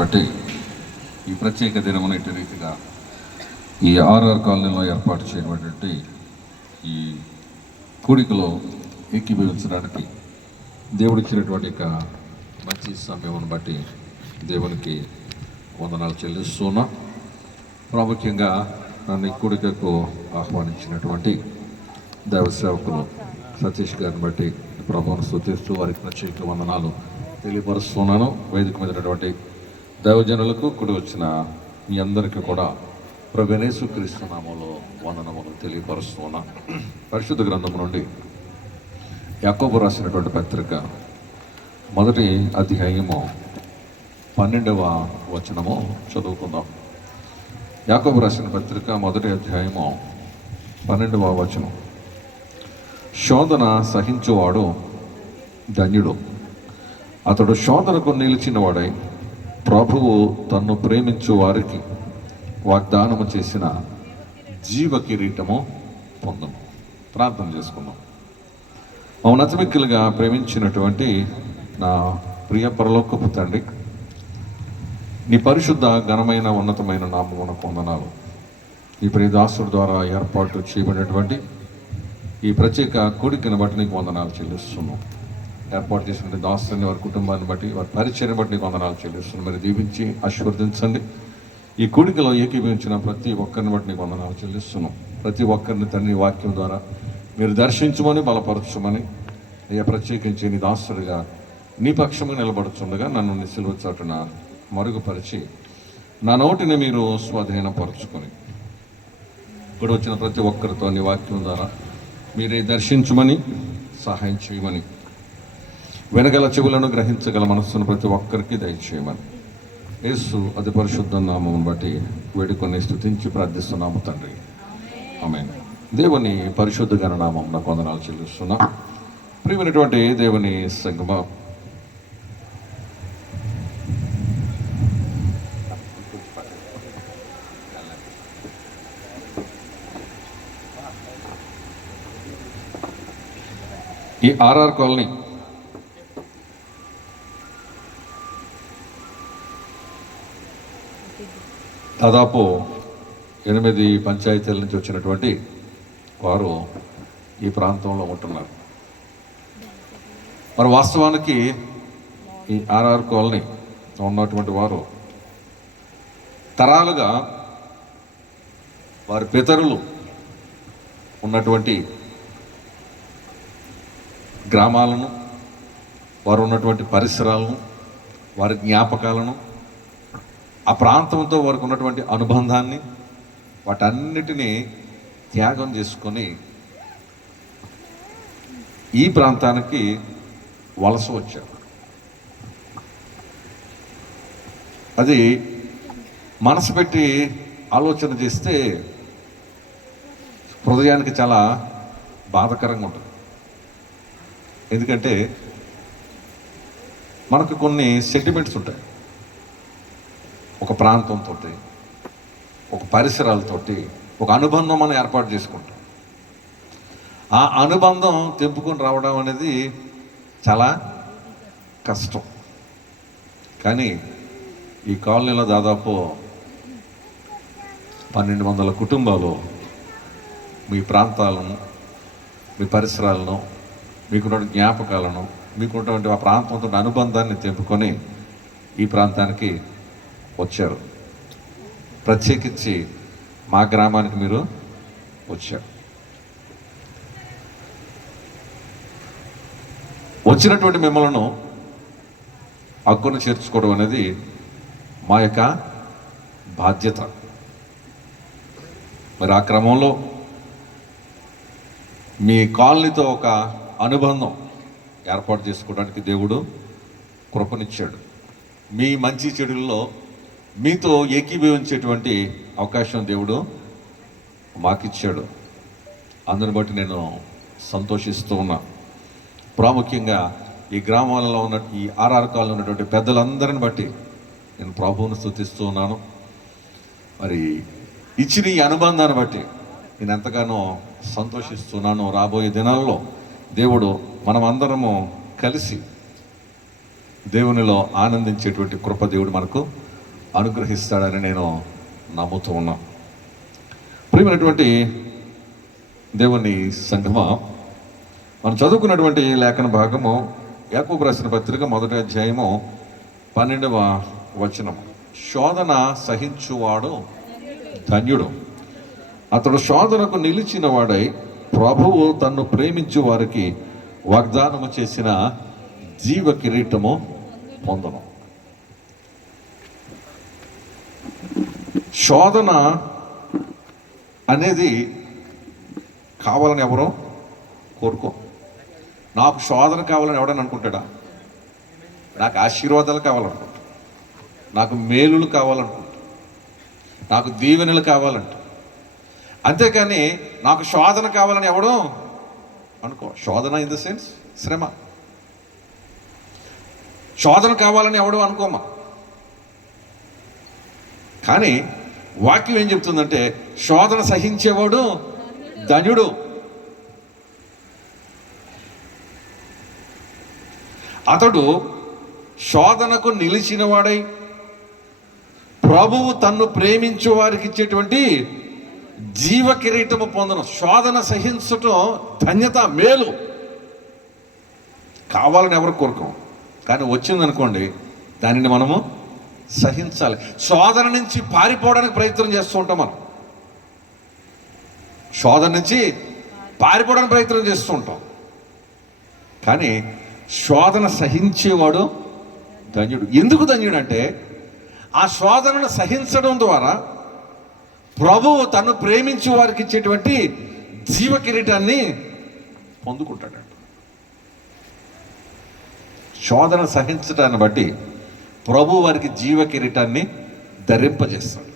బట్టి ఈ ప్రత్యేక దినమున ఇటు రీతిగా ఈ ఆర్ఆర్ కాలనీలో ఏర్పాటు చేయబడినటువంటి ఈ కూడికలో ఏకీభవించడానికి దేవుడిచ్చినటువంటి యొక్క మంచి సమయమును బట్టి దేవునికి వందనాలు చెల్లిస్తున్నా. ప్రాముఖ్యంగా నన్ను ఈ కూడికకు ఆహ్వానించినటువంటి దైవ సేవకులు సతీష్ గారిని బట్టి ప్రభువును స్తుతిస్తూ వారికి ప్రత్యేక వందనాలు తెలియపరుస్తున్నాను. వేదిక మీద ఉన్నటువంటి దైవజనులకు కూడి వచ్చిన మీ అందరికీ కూడా ప్రభువైన యేసుక్రీస్తు నామములో వందనములు తెలియపరుస్తున్నా. పరిశుద్ధ గ్రంథం నుండి యాకోబు రాసినటువంటి పత్రిక మొదటి అధ్యాయము 12వ వచనము చదువుకుందాం. యాకోబు రాసిన పత్రిక మొదటి అధ్యాయము 12వ వచనం. శోధన సహించువాడు ధన్యుడు, అతడు శోధనకు నిలిచిన వాడై ప్రభువు తన్ను ప్రేమించు వారికి వాగ్దానము చేసిన జీవ కిరీటము పొందును. ప్రార్థన చేసుకుందాం. మౌనతమిక్కులుగా ప్రేమించినటువంటి నా ప్రియ పరలోకపు తండ్రి, నీ పరిశుద్ధ ఘనమైన ఉన్నతమైన నామమునకు వందనాలు. ఈ ప్రియదాసుడి ద్వారా ఏర్పాటు చేయబడినటువంటి ఈ ప్రత్యేక కూడికను బట్టి నీకు వందనాలు చెల్లిస్తున్నాం. ఏర్పాటు చేసినటువంటి దాసుని వారి కుటుంబాన్ని బట్టి వారి పరిచయం బట్టి నీకు వందనాలు చెల్లిస్తున్నాం. మరి దీవించి ఆశీర్వదించండి. ఈ కూడికలో ఏకీభవించిన ప్రతి ఒక్కరిని బట్టి నీకు వందనాలు చెల్లిస్తున్నాం. ప్రతి ఒక్కరిని తండ్రి వాక్యం ద్వారా మీరు దర్శించమని బలపరచమని అయ్యా ప్రత్యేకించి నీ దాసుడిగా నీ పక్షముగా నిలబడుతుండగా నన్ను నీ సిలువ చాటున మరుగుపరిచి నా నోటిని మీరు స్వాధీనపరచుకొని ఇప్పుడు వచ్చిన ప్రతి ఒక్కరితో నీ వాక్యం ద్వారా మీరే దర్శించమని సహాయం చేయమని వెనగల చెవులను గ్రహించగల మనస్సును ప్రతి ఒక్కరికి దయచేయమని యేసు అతి పరిశుద్ధ నామమును బట్టి వేడుకొని స్తుతించి ప్రార్థిస్తున్నాము తండ్రి, ఆమేన్. దేవుని పరిశుద్ధ ఘన నామం నాకు వందనాలు చెల్లిస్తున్నా. ప్రియమైనటువంటి దేవుని సంగమా, ఈ ఆర్ఆర్ కాలనీ దాదాపు 8 పంచాయతీల నుంచి వచ్చినటువంటి వారు ఈ ప్రాంతంలో ఉంటున్నారు. మరి వాస్తవానికి ఈ ఆర్ఆర్ కాలనీ ఉన్నటువంటి వారు తరాలుగా వారి పితరులు ఉన్నటువంటి గ్రామాలను, వారు ఉన్నటువంటి పరిసరాలను, వారి జ్ఞాపకాలను, ఆ ప్రాంతంతో వారికి ఉన్నటువంటి అనుబంధాన్ని, వాటన్నిటినీ త్యాగం చేసుకొని ఈ ప్రాంతానికి వలస వచ్చారు. అది మనసు పెట్టి ఆలోచన చేస్తే హృదయానికి చాలా బాధాకరంగా ఉంటుంది. ఎందుకంటే మనకు కొన్ని సెంటిమెంట్స్ ఉంటాయి. ఒక ప్రాంతంతో, ఒక పరిసరాలతోటి ఒక అనుబంధం మనం ఏర్పాటు చేసుకుంటాం. ఆ అనుబంధం తెంపుకొని రావడం అనేది చాలా కష్టం. కానీ ఈ కాలనీలో దాదాపు 1200 కుటుంబాలు మీ ప్రాంతాలను, మీ పరిసరాలను, మీకున్నటువంటి జ్ఞాపకాలను, మీకున్నటువంటి ఆ ప్రాంతంతో అనుబంధాన్ని తెంపుకొని ఈ ప్రాంతానికి వచ్చారు. ప్రత్యేకించి మా గ్రామానికి మీరు వచ్చారు. వచ్చినటువంటి మిమ్మల్ని హక్కును చేర్చుకోవడం అనేది మా యొక్క బాధ్యత. మరి ఆ క్రమంలో మీ కాలనీతో ఒక అనుబంధం ఏర్పాటు చేసుకోవడానికి దేవుడు కృపనిచ్చాడు. మీ మంచి చెడుల్లో మీతో ఏకీభవించేటువంటి అవకాశం దేవుడు మాకిచ్చాడు. అందుని బట్టి నేను సంతోషిస్తూ ఉన్నా. ప్రాముఖ్యంగా ఈ గ్రామాలలో ఉన్న ఈ ఆర్ఆర్ కాలంలో ఉన్నటువంటి పెద్దలందరిని బట్టి నేను ప్రభువును స్తుతిస్తూ ఉన్నాను. మరి ఇచ్చిన ఈ అనుబంధాన్ని బట్టి నేను ఎంతగానో సంతోషిస్తున్నాను. రాబోయే దినాల్లో దేవుడు మనమందరము కలిసి దేవునిలో ఆనందించేటువంటి కృప దేవుడు మనకు అనుగ్రహిస్తాడని నేను నమ్ముతూ ఉన్నా. ప్రియమైనటువంటి దేవుని సంఘమా, మనం చదువుకున్నటువంటి లేఖన భాగము యాకోబు రాసిన పత్రిక 1వ అధ్యాయము 12వ వచనం. శోధన సహించువాడు ధన్యుడు, అతడు శోధనకు నిలిచిన వాడై ప్రభువు తన్ను ప్రేమించు వారికి వాగ్దానము చేసిన జీవ కిరీటము పొందను. శోధన అనేది కావాలని ఎవరో కోరుకో. నాకు శోధన కావాలని ఎవడని అనుకుంటాడా? నాకు ఆశీర్వాదాలు కావాలనుకుంటా, నాకు మేలులు కావాలనుకుంటా, నాకు దీవెనలు కావాలంట. అంతేకాని నాకు శోధన కావాలని ఎవడో అనుకో. శోధన ఇన్ ద సెన్స్ శ్రమ. శోధన కావాలని ఎవడో అనుకోమా. కానీ వాక్యం ఏం చెప్తుందంటే శోధన సహించేవాడు ధన్యుడు. అతడు శోధనకు నిలిచిన వాడై ప్రభువు తన్ను ప్రేమించే వారికి ఇచ్చేటువంటి జీవ కిరీటము పొందను. శోధన సహించటం ధన్యత, మేలు. కావాలని ఎవరు కోరుకోం, కానీ వచ్చిందనుకోండి దానిని మనము సహించాలి. శోధన నుంచి పారిపోవడానికి ప్రయత్నం చేస్తూ ఉంటాం. మనం శోధన నుంచి పారిపోవడానికి ప్రయత్నం చేస్తూ ఉంటాం, కానీ శోధన సహించేవాడు ధన్యుడు. ఎందుకు ధన్యుడు అంటే ఆ శోధనను సహించడం ద్వారా ప్రభువు తను ప్రేమించే వారికి ఇచ్చేటువంటి జీవ కిరీటాన్ని పొందుకుంటాడు. శోధన సహించడాన్ని బట్టి ప్రభు వారికి జీవ కిరీటాన్ని ధరింపజేస్తాడు.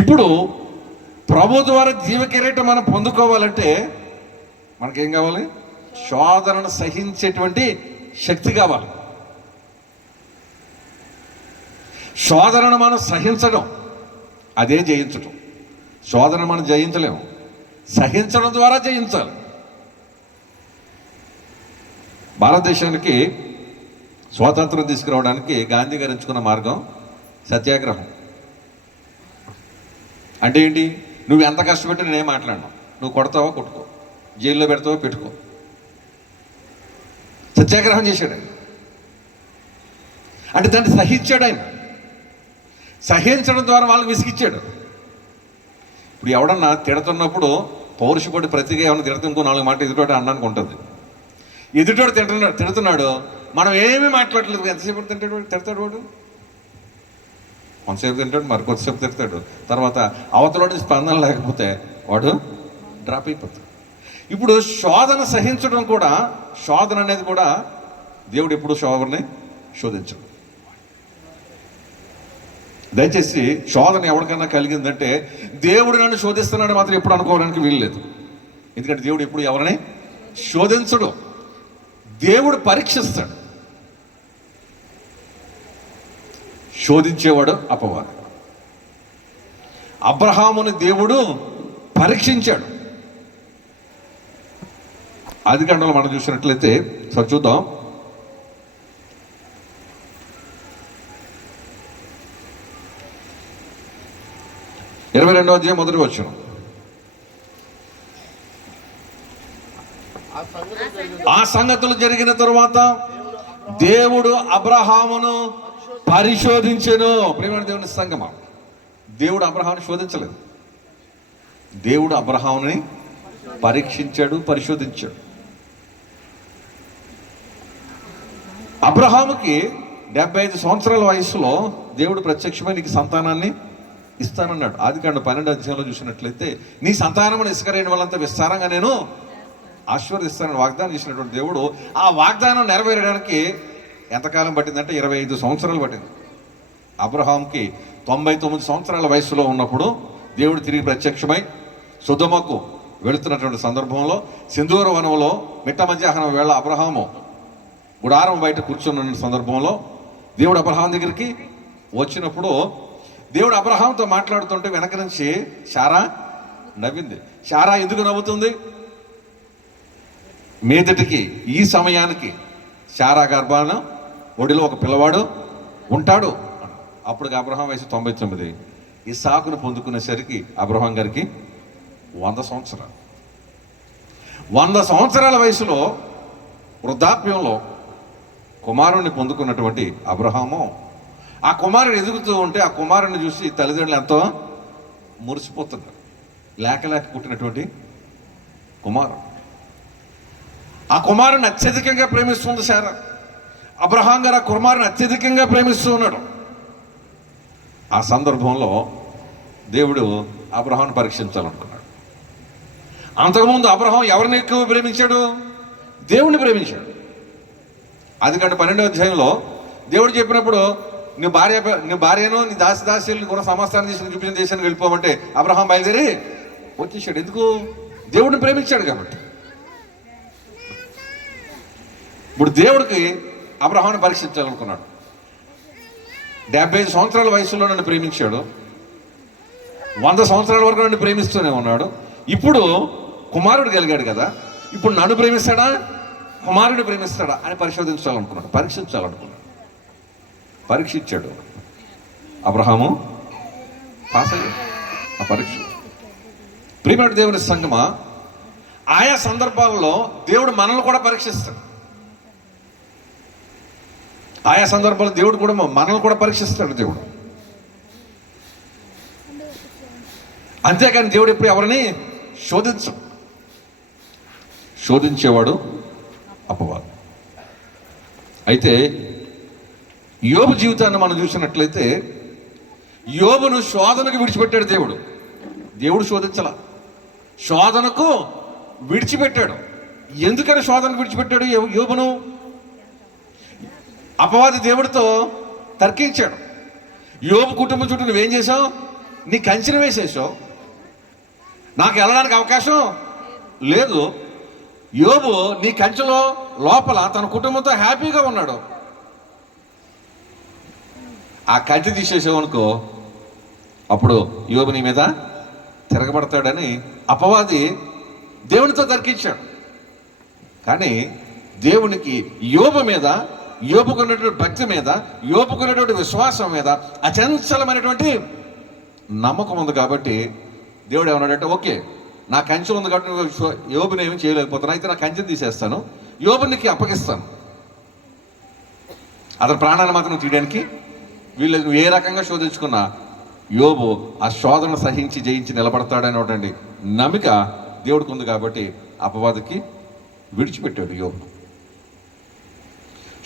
ఇప్పుడు ప్రభు ద్వారా జీవ కిరీటం మనం పొందుకోవాలంటే మనకేం కావాలి? శోధనను సహించేటువంటి శక్తి కావాలి. శోధనను మనం సహించడం, అదే జయించడం. శోధన మనం జయించలేము, సహించడం ద్వారా జయించాలి. భారతదేశానికి స్వాతంత్రం తీసుకురావడానికి గాంధీ గారు ఎంచుకున్న మార్గం సత్యాగ్రహం. అంటే ఏంటి? నువ్వు ఎంత కష్టపెట్టి నేనేం మాట్లాడను, నువ్వు కొడతావో కొట్టుకో, జైల్లో పెడతావో పెట్టుకో. సత్యాగ్రహం చేశాడు ఆయన. అంటే దాన్ని సహించాడు ఆయన. సహించడం ద్వారా వాళ్ళకి విసిగిచ్చాడు. ఇప్పుడు ఎవడన్నా తిడుతున్నప్పుడు పౌరుషపడి ప్రతిగా ఏమన్నా తిడుతూ ఇంకో 4 మాట ఎదుటోడు అన్నానికి ఉంటుంది. ఎదుటోడు తిడుతున్నాడు, మనం ఏమీ మాట్లాడలేదు. ఎంతసేపు తిడతాడు వాడు? కొంతసేపు తింటాడు, మరి కొద్దిసేపు తిడతాడు, తర్వాత అవతలోటి స్పందన లేకపోతే వాడు డ్రాప్ అయిపోతాడు. ఇప్పుడు శోధన సహించడం కూడా, శోధన అనేది కూడా దేవుడు ఎప్పుడు శోధనని శోధించడు. దయచేసి శోధన ఎవరికైనా కలిగిందంటే దేవుడు నన్ను శోధిస్తున్నాడు మాత్రం ఎప్పుడు అనుకోవడానికి వీల్లేదు. ఎందుకంటే దేవుడు ఎప్పుడు ఎవరిని శోధించడు, దేవుడు పరీక్షిస్తాడు. శోధించేవాడు అపవాది. అబ్రహాముని దేవుడు పరీక్షించాడు. ఆదికాండంలో మనం చూసినట్లయితే చూద్దాం. 22వ అధ్యాయం 1వ వచనం. ఆ సంగతులు జరిగిన తరువాత దేవుడు అబ్రహామును పరిశోధించెను. ప్రియమైన దేవుని సంగమా, దేవుడు అబ్రహాముని శోధించలేదు, దేవుడు అబ్రహాముని పరీక్షించాడు, పరిశోధించాడు. అబ్రహాముకి 75 సంవత్సరాల వయసులో దేవుడు ప్రత్యక్షమై నీకు సంతానాన్ని ఇస్తానన్నాడు. ఆదికాండం 12వ అధ్యాయంలో చూసినట్లయితే నీ సంతానమును ఇసుకరేణి వాళ్ళంతా విస్తారంగా నేను ఆశీర్వదిస్తానని వాగ్దానం చేసినటువంటి దేవుడు ఆ వాగ్దానం నెరవేరడానికి ఎంతకాలం పట్టిందంటే 25 సంవత్సరాలు పట్టింది. అబ్రహాంకి 99 సంవత్సరాల వయసులో ఉన్నప్పుడు దేవుడు తిరిగి ప్రత్యక్షమై సొదొమకు వెళుతున్నటువంటి సందర్భంలో సింధూర వనంలో మిట్ట మధ్యాహ్నం వేళ అబ్రహాము గుడారం బయట కూర్చున్న సందర్భంలో దేవుడు అబ్రహాం దగ్గరికి వచ్చినప్పుడు దేవుడు అబ్రహాంతో మాట్లాడుతుంటే వెనక నుంచి శారా నవ్వింది. శారా ఎందుకు నవ్వుతుంది? మీదటికి ఈ సమయానికి శారా గర్భాన ఒడిలో ఒక పిల్లవాడు ఉంటాడు. అప్పుడు అబ్రహాం వయసు 99. ఇస్సాకును పొందుకునేసరికి అబ్రహాం గారికి 100 సంవత్సరాలు. 100 సంవత్సరాల వయసులో వృద్ధాప్యంలో కుమారుణ్ణి పొందుకున్నటువంటి అబ్రహాము, ఆ కుమారుడు ఎదుగుతూ ఉంటే ఆ కుమారుని చూసి తల్లిదండ్రులు ఎంతో మురిసిపోతున్నారు. లేక పుట్టినటువంటి కుమారుడు. ఆ కుమారుని అత్యధికంగా ప్రేమిస్తుంది శారా. అబ్రహాం గారు ఆ కుమారుని అత్యధికంగా ప్రేమిస్తూ ఉన్నాడు. ఆ సందర్భంలో దేవుడు అబ్రహాంను పరీక్షించాలనుకున్నాడు. అంతకుముందు అబ్రహాం ఎవరిని ఎక్కువ ప్రేమించాడు? దేవుణ్ణి ప్రేమించాడు. అది కంటే 12వ అధ్యాయంలో దేవుడు చెప్పినప్పుడు నీ భార్యను నీ దాసిదాసుల్ని కూడా సమస్తాన్ని తీసుకుని చూపించిన దేశానికి వెళ్ళిపోమంటే అబ్రహాం బయలుదేరి వచ్చేసాడు. ఎందుకు? దేవుడిని ప్రేమించాడు కాబట్టి. ఇప్పుడు దేవుడికి అబ్రహాంను పరీక్షించాలనుకున్నాడు. 75 సంవత్సరాల వయసులో నన్ను ప్రేమించాడు. 100 సంవత్సరాల వరకు నన్ను ప్రేమిస్తూనే ఉన్నాడు. ఇప్పుడు కుమారుడు కలిగాడు కదా, ఇప్పుడు నన్ను ప్రేమిస్తాడా కుమారుడిని ప్రేమిస్తాడా అని పరీక్షించాలనుకున్నాడు. పరీక్షించాడు. అబ్రహాము పాస్ అయ్యాడు ఆ పరీక్ష. ప్రియమైన దేవుని సంగమా, ఆయా సందర్భాల్లో దేవుడు మనల్ని కూడా పరీక్షిస్తాడు. ఆయా సందర్భాల్లో దేవుడు కూడా మనల్ని కూడా పరీక్షిస్తాడు దేవుడు. అంతేకాని దేవుడు ఎప్పుడు ఎవరిని శోధించేవాడు అపవాది. అయితే యోబు జీవితాన్ని మనం చూసినట్లయితే యోబును శోధనకు విడిచిపెట్టాడు దేవుడు. దేవుడు శోధించాల, శోధనకు విడిచిపెట్టాడు. ఎందుకని శోధనకు విడిచిపెట్టాడు యోబును? అపవాది దేవుడితో తర్కించాడు. యోబు కుటుంబం చుట్టూ నువ్వేం చేసావు? నీ కంచెను వేసేసావు, నాకు వెళ్ళడానికి అవకాశం లేదు. యోబు నీ కంచెలో లోపల తన కుటుంబంతో హ్యాపీగా ఉన్నాడు. ఆ కంచె తీసేసావు అనుకో, అప్పుడు యోబు నీ మీద తిరగబడతాడని అపవాది దేవునితో తర్కించాడు. కానీ దేవునికి యోబు మీద, యోబుకున్నటువంటి భక్తి మీద, యోబుకున్నటువంటి విశ్వాసం మీద అచంచలమైనటువంటి నమ్మకం ఉంది. కాబట్టి దేవుడు ఏమన్నాడంటే, ఓకే నా కంచె ఉంది కాబట్టి నువ్వు యోబుని ఏమి చేయలేకపోతున్నా, అయితే నా కంచెని తీసేస్తాను, యోబునికి అప్పగిస్తాను, అతని ప్రాణాన్ని మాత్రం తీయడానికి వీళ్ళు నువ్వు ఏ రకంగా శోధించుకున్నా యోబు ఆ శోధన సహించి జయించి నిలబడతాడనేటువంటి నమ్మిక దేవుడికి ఉంది. కాబట్టి అపవాదికి విడిచిపెట్టాడు యోబు.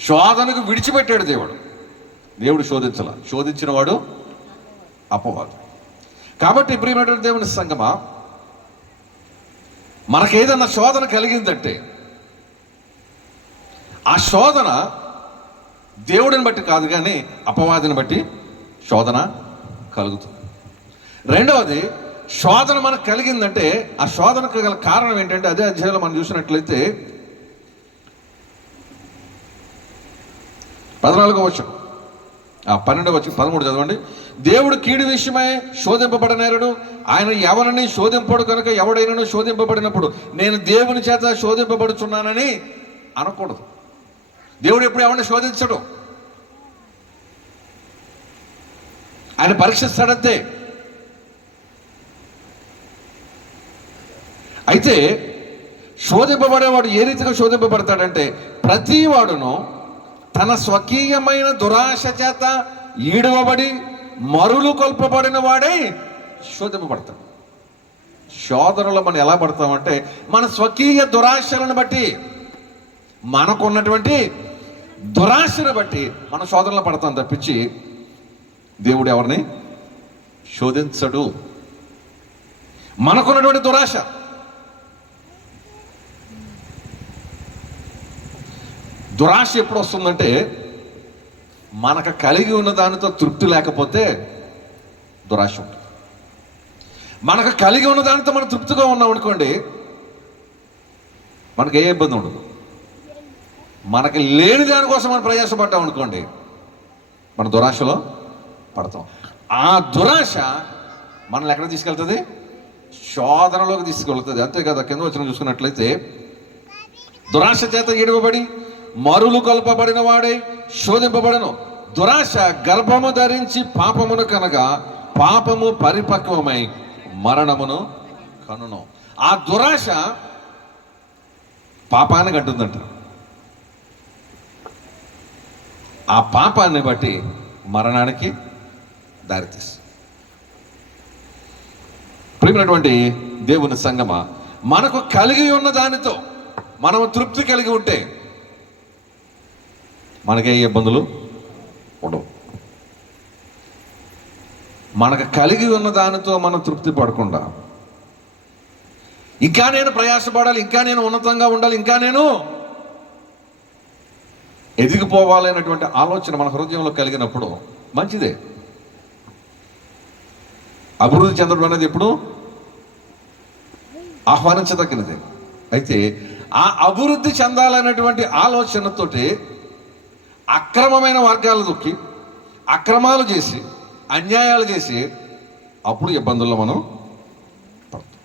శోధనకు విడిచిపెట్టాడు దేవుడు శోధించిన వాడు అపవాది. కాబట్టి ప్రియమైనటువంటి దేవుని సంగమా, మనకేదన్నా శోధన కలిగిందంటే ఆ శోధన దేవుడిని బట్టి కాదు, కానీ అపవాదిని బట్టి శోధన కలుగుతుంది. రెండవది, శోధన మనకు కలిగిందంటే ఆ శోధనకు గల కారణం ఏంటంటే, అదే అధ్యాయంలో మనం చూసినట్లయితే 14వ వచనం, 12వ వచనం, 13 చదవండి. దేవుడు కీడు విషయమై శోధింపబడనేరడు, ఆయన ఎవరిని శోధింపడు కనుక ఎవడైనా శోధింపబడినప్పుడు నేను దేవుని చేత శోధింపబడుచున్నానని అనకూడదు. దేవుడు ఎప్పుడు ఎవరిని శోధించడు, ఆయన పరీక్షిస్తాడంతే. అయితే శోధింపబడేవాడు ఏ రీతిగా శోధింపబడతాడంటే, ప్రతి వాడును తన స్వకీయమైన దురాశ చేత ఈడవబడి మరులు కొల్పబడిన వాడే శోధింపబడతాడు. శోధనలో మనం ఎలా పడతామంటే మన స్వకీయ దురాశలను బట్టి, మనకున్నటువంటి దురాశను బట్టి మన శోధనలో పడతాం తప్పించి దేవుడు ఎవరిని శోధించడు. మనకున్నటువంటి దురాశ, దురాశ ఎప్పుడు వస్తుందంటే మనకు కలిగి ఉన్న దానితో తృప్తి లేకపోతే దురాశ ఉంటుంది. మనకు కలిగి ఉన్న దానితో మనం తృప్తిగా ఉన్నాం అనుకోండి, మనకు ఏ ఇబ్బంది ఉండదు. మనకి లేని దానికోసం మనం ప్రయాసపడ్డాం అనుకోండి, మన దురాశలో పడతాం. ఆ దురాశ మనల్ని ఎక్కడ తీసుకెళ్తుంది? శోధనలోకి తీసుకెళ్తుంది. అంతే కదా, కింద వచ్చిన చూసుకున్నట్లయితే దురాశ చేత ఈడవబడి మరులు కొల్పబడిన వాడే శోధింపబడను. దురాశ గర్భము ధరించి పాపమును కనగా పాపము పరిపక్వమై మరణమును కనును. ఆ దురాశ పాపానికి అంటుందంట. ఆ పాపాన్ని బట్టి మరణానికి దారితీస్తుంది. ప్రియమైనటువంటి దేవుని సంగమా, మనకు కలిగి ఉన్న దానితో మనం తృప్తి కలిగి ఉంటే మనకే ఇబ్బందులు ఉండవు. మనకు కలిగి ఉన్న దానితో మనం తృప్తి పడకుండా ఇంకా నేను ప్రయాసపడాలి, ఇంకా నేను ఉన్నతంగా ఉండాలి, ఇంకా నేను ఎదిగిపోవాలనేటువంటి ఆలోచన మన హృదయంలో కలిగినప్పుడు మంచిదే. అభివృద్ధి చెందడం అనేది ఎప్పుడు ఆహ్వానించదగినదే. అయితే ఆ అభివృద్ధి చెందాలనేటువంటి ఆలోచనతోటి అక్రమమైన మార్గాలు దొక్కి అక్రమాలు చేసి అన్యాయాలు చేసి అప్పుడు ఇబ్బందుల్లో మనం పడతాం.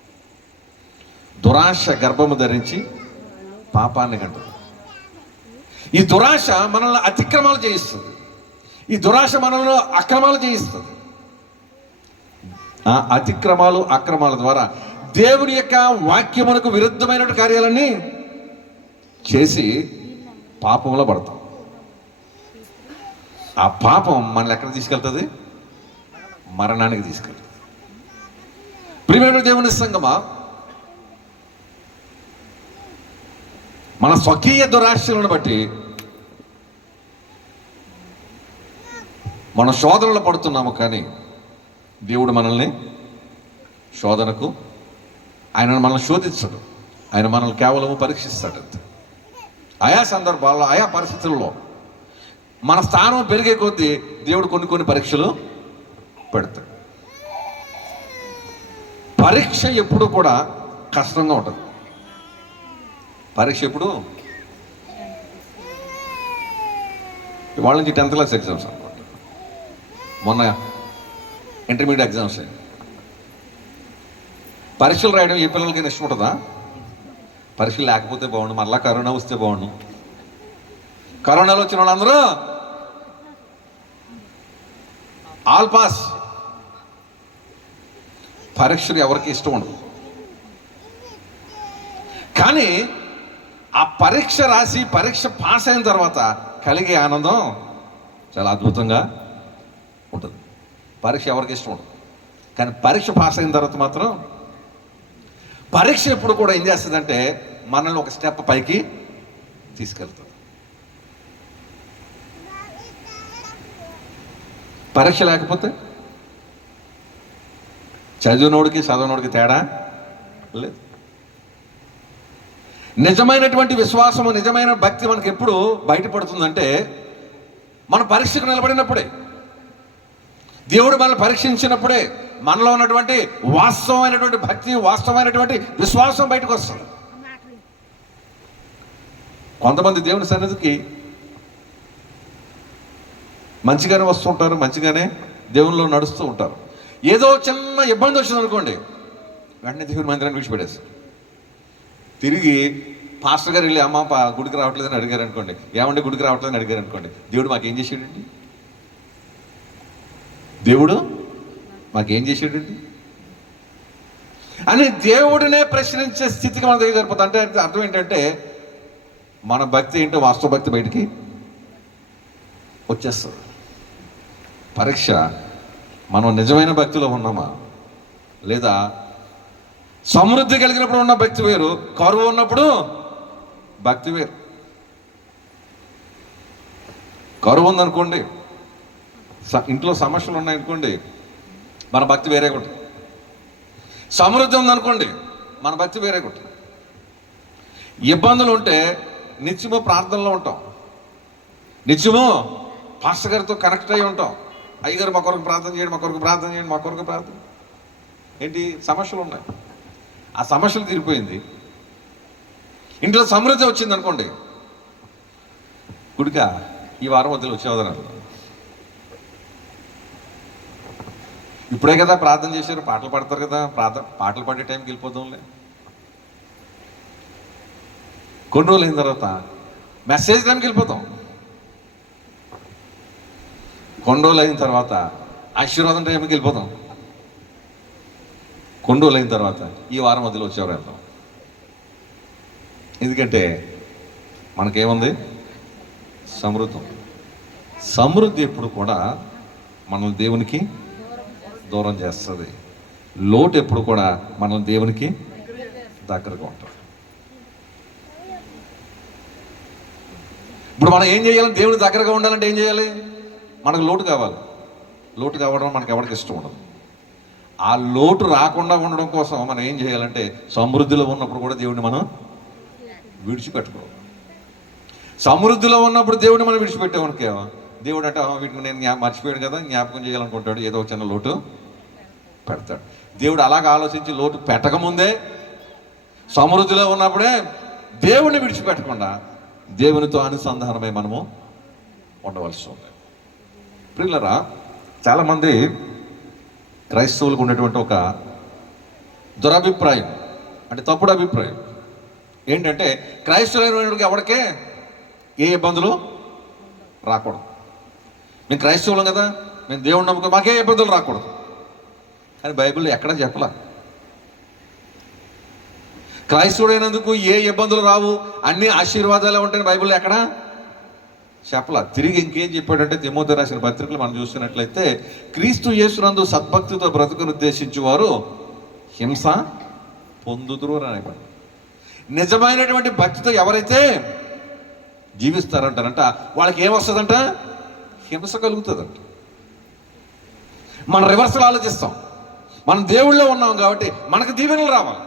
దురాశ గర్భము ధరించి పాపాన్ని కంటారు. ఈ దురాశ మనల్ని అతిక్రమాలు చేయిస్తుంది. ఈ దురాశ మనల్ని అక్రమాలు చేయిస్తుంది. ఆ అతిక్రమాలు అక్రమాల ద్వారా దేవుని యొక్క వాక్యమునకు విరుద్ధమైన కార్యాలన్నీ చేసి పాపంలో పడతాం. ఆ పాపం మనల్ని ఎక్కడ తీసుకెళ్తుంది? మరణానికి తీసుకెళ్తుంది. ప్రియమైన దేవుని సంగమా, మన స్వకీయ దురాశలను బట్టి మన శోధనలు పడుతున్నాము. కానీ దేవుడు మనల్ని శోధనకు, ఆయన మనల్ని శోధించడు. ఆయన మనల్ని కేవలము పరీక్షిస్తాడు. ఆయా సందర్భాల్లో ఆయా పరిస్థితుల్లో మన స్థానం పెరిగే కొద్దీ దేవుడు కొన్ని పరీక్షలు పెడతాడు. పరీక్ష ఎప్పుడు కూడా కష్టంగా ఉంటుంది. పరీక్ష ఎప్పుడు వాళ్ళ నుంచి 10th క్లాస్ ఎగ్జామ్స్ అనుకోండి, మొన్న ఇంటర్మీడియట్ ఎగ్జామ్స్. పరీక్షలు రాయడం ఏ పిల్లలకైనా ఇష్టం ఉంటుందా? పరీక్షలు లేకపోతే బాగుండు, మళ్ళా కరోనా వస్తే బాగుండు. కరోనాలో వచ్చిన వాళ్ళందరూ ఆల్ పాస్. పరీక్షలు ఎవరికి ఇష్టం ఉండదు. కానీ ఆ పరీక్ష రాసి పరీక్ష పాస్ అయిన తర్వాత కలిగే ఆనందం చాలా అద్భుతంగా ఉంటుంది. పరీక్ష ఎవరికి ఇష్టం ఉండదు. కానీ పరీక్ష పాస్ అయిన తర్వాత మాత్రం పరీక్ష ఎప్పుడు కూడా ఏం చేస్తుందంటే మనల్ని ఒక స్టెప్ పైకి తీసుకెళ్తుంది. పరీక్ష లేకపోతే చదివినోడికి చదవనోడికి తేడా లేదు. నిజమైనటువంటి విశ్వాసము, నిజమైన భక్తి మనకి ఎప్పుడు బయటపడుతుందంటే మన పరీక్షకు నిలబడినప్పుడే, దేవుడు మనల్ని పరీక్షించినప్పుడే మనలో ఉన్నటువంటి వాస్తవమైనటువంటి భక్తి, వాస్తవమైనటువంటి విశ్వాసం బయటకు వస్తుంది. కొంతమంది దేవుని సన్నిధికి మంచిగానే వస్తుంటారు, మంచిగానే దేవునిలో నడుస్తూ ఉంటారు. ఏదో చిన్న ఇబ్బంది వచ్చింది అనుకోండి, వెంటనే దేవుని మందిరాన్ని విడిచిపెట్టేస్తారు. తిరిగి పాస్టర్ గారు వెళ్ళి అమ్మ గుడికి రావట్లేదని అడిగారు అనుకోండి, ఏమంటే గుడికి రావట్లేదని అడిగారు అనుకోండి, దేవుడు మాకేం చేసాడండి? దేవుడు మాకేం చేసాడండి అని దేవుడినే ప్రశ్నించే స్థితికి మన దగ్గర సరిపోతుంది. అంటే అర్థం ఏంటంటే మన భక్తి ఏంటో వాస్తవ భక్తి బయటికి వచ్చేస్తుంది. పరీక్ష మనం నిజమైన భక్తిలో ఉన్నామా లేదా? సమృద్ధి కలిగినప్పుడు ఉన్న భక్తి వేరు, కరువు ఉన్నప్పుడు భక్తి వేరు. కరువు ఉందనుకోండి, ఇంట్లో సమస్యలు ఉన్నాయనుకోండి, మన భక్తి వేరే ఉంటుంది. సమృద్ధి ఉందనుకోండి, మన భక్తి వేరే ఉంటుంది. ఇబ్బందులు ఉంటే నిత్యము ప్రార్థనలో ఉంటాం, నిత్యము పాస్టర్ గారితో కనెక్ట్ అయ్యి ఉంటాం. అయ్యగారు మా కొరకు ప్రార్థన చేయండి, మా కొరకు ప్రార్థన చేయండి, మా కొరకు ప్రార్థన. ఏంటి సమస్యలు ఉన్నాయి, ఆ సమస్యలు తీరిపోయింది. ఇంట్లో సమృద్ధి వచ్చింది అనుకోండి, గుడిక ఈ వారం వద్దులు వచ్చేవదన్నారు. ఇప్పుడే కదా ప్రార్థన చేశారు, పాటలు పాడతారు కదా, పాటలు పాడే టైంకి వెళ్ళిపోదాంలే. కొన్ని రోజులు అయిన తర్వాత మెసేజ్ టైంకి వెళ్ళిపోతాం. కొన్ని రోజులు అయిన తర్వాత ఆశీర్వాదం టైంకి వెళ్ళిపోతాం. కొన్ని రోజులు అయిన తర్వాత ఈ వారం మధ్యలో వచ్చేవారు వెళ్తాం. ఎందుకంటే మనకేముంది? సమృద్ధి ఎప్పుడు కూడా మనల్ని దేవునికి దూరం చేస్తుంది. లోటు ఎప్పుడు కూడా మనల్ని దేవునికి దగ్గరగా ఉంటుంది. ఇప్పుడు మనం ఏం చేయాలి? దేవుని దగ్గరగా ఉండాలంటే ఏం చేయాలి? మనకు లోటు కావాలి. లోటు కావడం మనకు ఎవరికి ఇష్టం ఉండదు. ఆ లోటు రాకుండా ఉండడం కోసం మనం ఏం చేయాలంటే సమృద్ధిలో ఉన్నప్పుడు కూడా దేవుడిని మనం విడిచిపెట్టుకోవాలి. సమృద్ధిలో ఉన్నప్పుడు దేవుడిని మనం విడిచిపెట్టామనుకో, దేవుడు అంటే వీటిని నేను మర్చిపోయాడు కదా, జ్ఞాపకం చేయాలనుకుంటాడు, ఏదో చిన్న లోటు పెడతాడు. దేవుడు అలాగ ఆలోచించి లోటు పెట్టకముందే సమృద్ధిలో ఉన్నప్పుడే దేవుడిని విడిచిపెట్టకుండా దేవునితో అనుసంధానమై మనము ఉండవలసి ఉంది. ప్రియులారా, చాలామంది క్రైస్తవులకు ఉన్నటువంటి ఒక దురభిప్రాయం, అంటే తప్పుడు అభిప్రాయం ఏంటంటే క్రైస్తవులైన ఎవరికే ఏ ఇబ్బందులు రాకూడదు. మేము క్రైస్తవులం కదా, మేము దేవుడిని నమ్ముకో, మాకే ఇబ్బందులు రాకూడదు. కానీ బైబిల్లో ఎక్కడా చెప్పలా. క్రైస్తవుడైనందుకు ఏ ఇబ్బందులు రావు, అన్ని ఆశీర్వాదాలు ఉంటాయని బైబిల్లో ఎక్కడా చెప్పలా. తిరిగి ఇంకేం చెప్పాడంటే తిమోతి రాసిన పత్రికలు మనం చూసినట్లయితే, క్రీస్తు యేసునందు సద్భక్తితో బ్రతుకును ఉద్దేశించి వారు హింస పొందుదురు అని అనేవాడు. నిజమైనటువంటి భక్తితో ఎవరైతే జీవిస్తారంటారంట వాళ్ళకి ఏమొస్తుందంట? హింస కలుగుతుందంట. మనం రివర్సల్ ఆలోచిస్తాం. మనం దేవుళ్ళో ఉన్నాం కాబట్టి మనకు దీవెనలు రావాలి.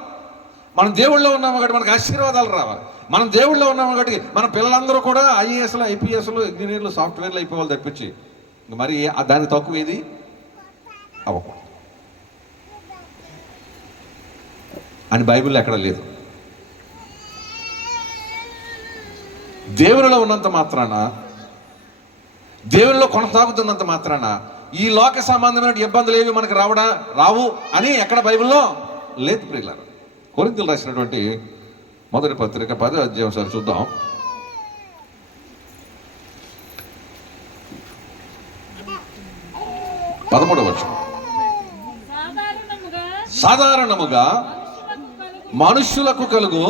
మనం దేవుళ్ళో ఉన్నాము కాబట్టి మనకు ఆశీర్వాదాలు రావాలి. మనం దేవుళ్ళో ఉన్నాము కాబట్టి మన పిల్లలందరూ కూడా ఐఏఎస్లు, ఐపీఎస్లు, ఇంజనీర్లు, సాఫ్ట్వేర్లు అయిపోవాలి తప్పించి మరి దానికి తక్కువ ఏది అవ్వకూడదు అని బైబిల్లో ఎక్కడ లేదు. దేవునిలో ఉన్నంత మాత్రాన, దేవునిలో కొనసాగుతున్నంత మాత్రాన ఈ లోక సంబంధమైన ఇబ్బందులు ఏవి మనకు రావు అని ఎక్కడ బైబిల్లో లేదు. ప్రియులారా, కొరింథీయులకు రాసినటువంటి మొదటి పత్రిక 10వ అధ్యాయం సార్ చూద్దాం. సాధారణముగా మనుష్యులకు కలుగు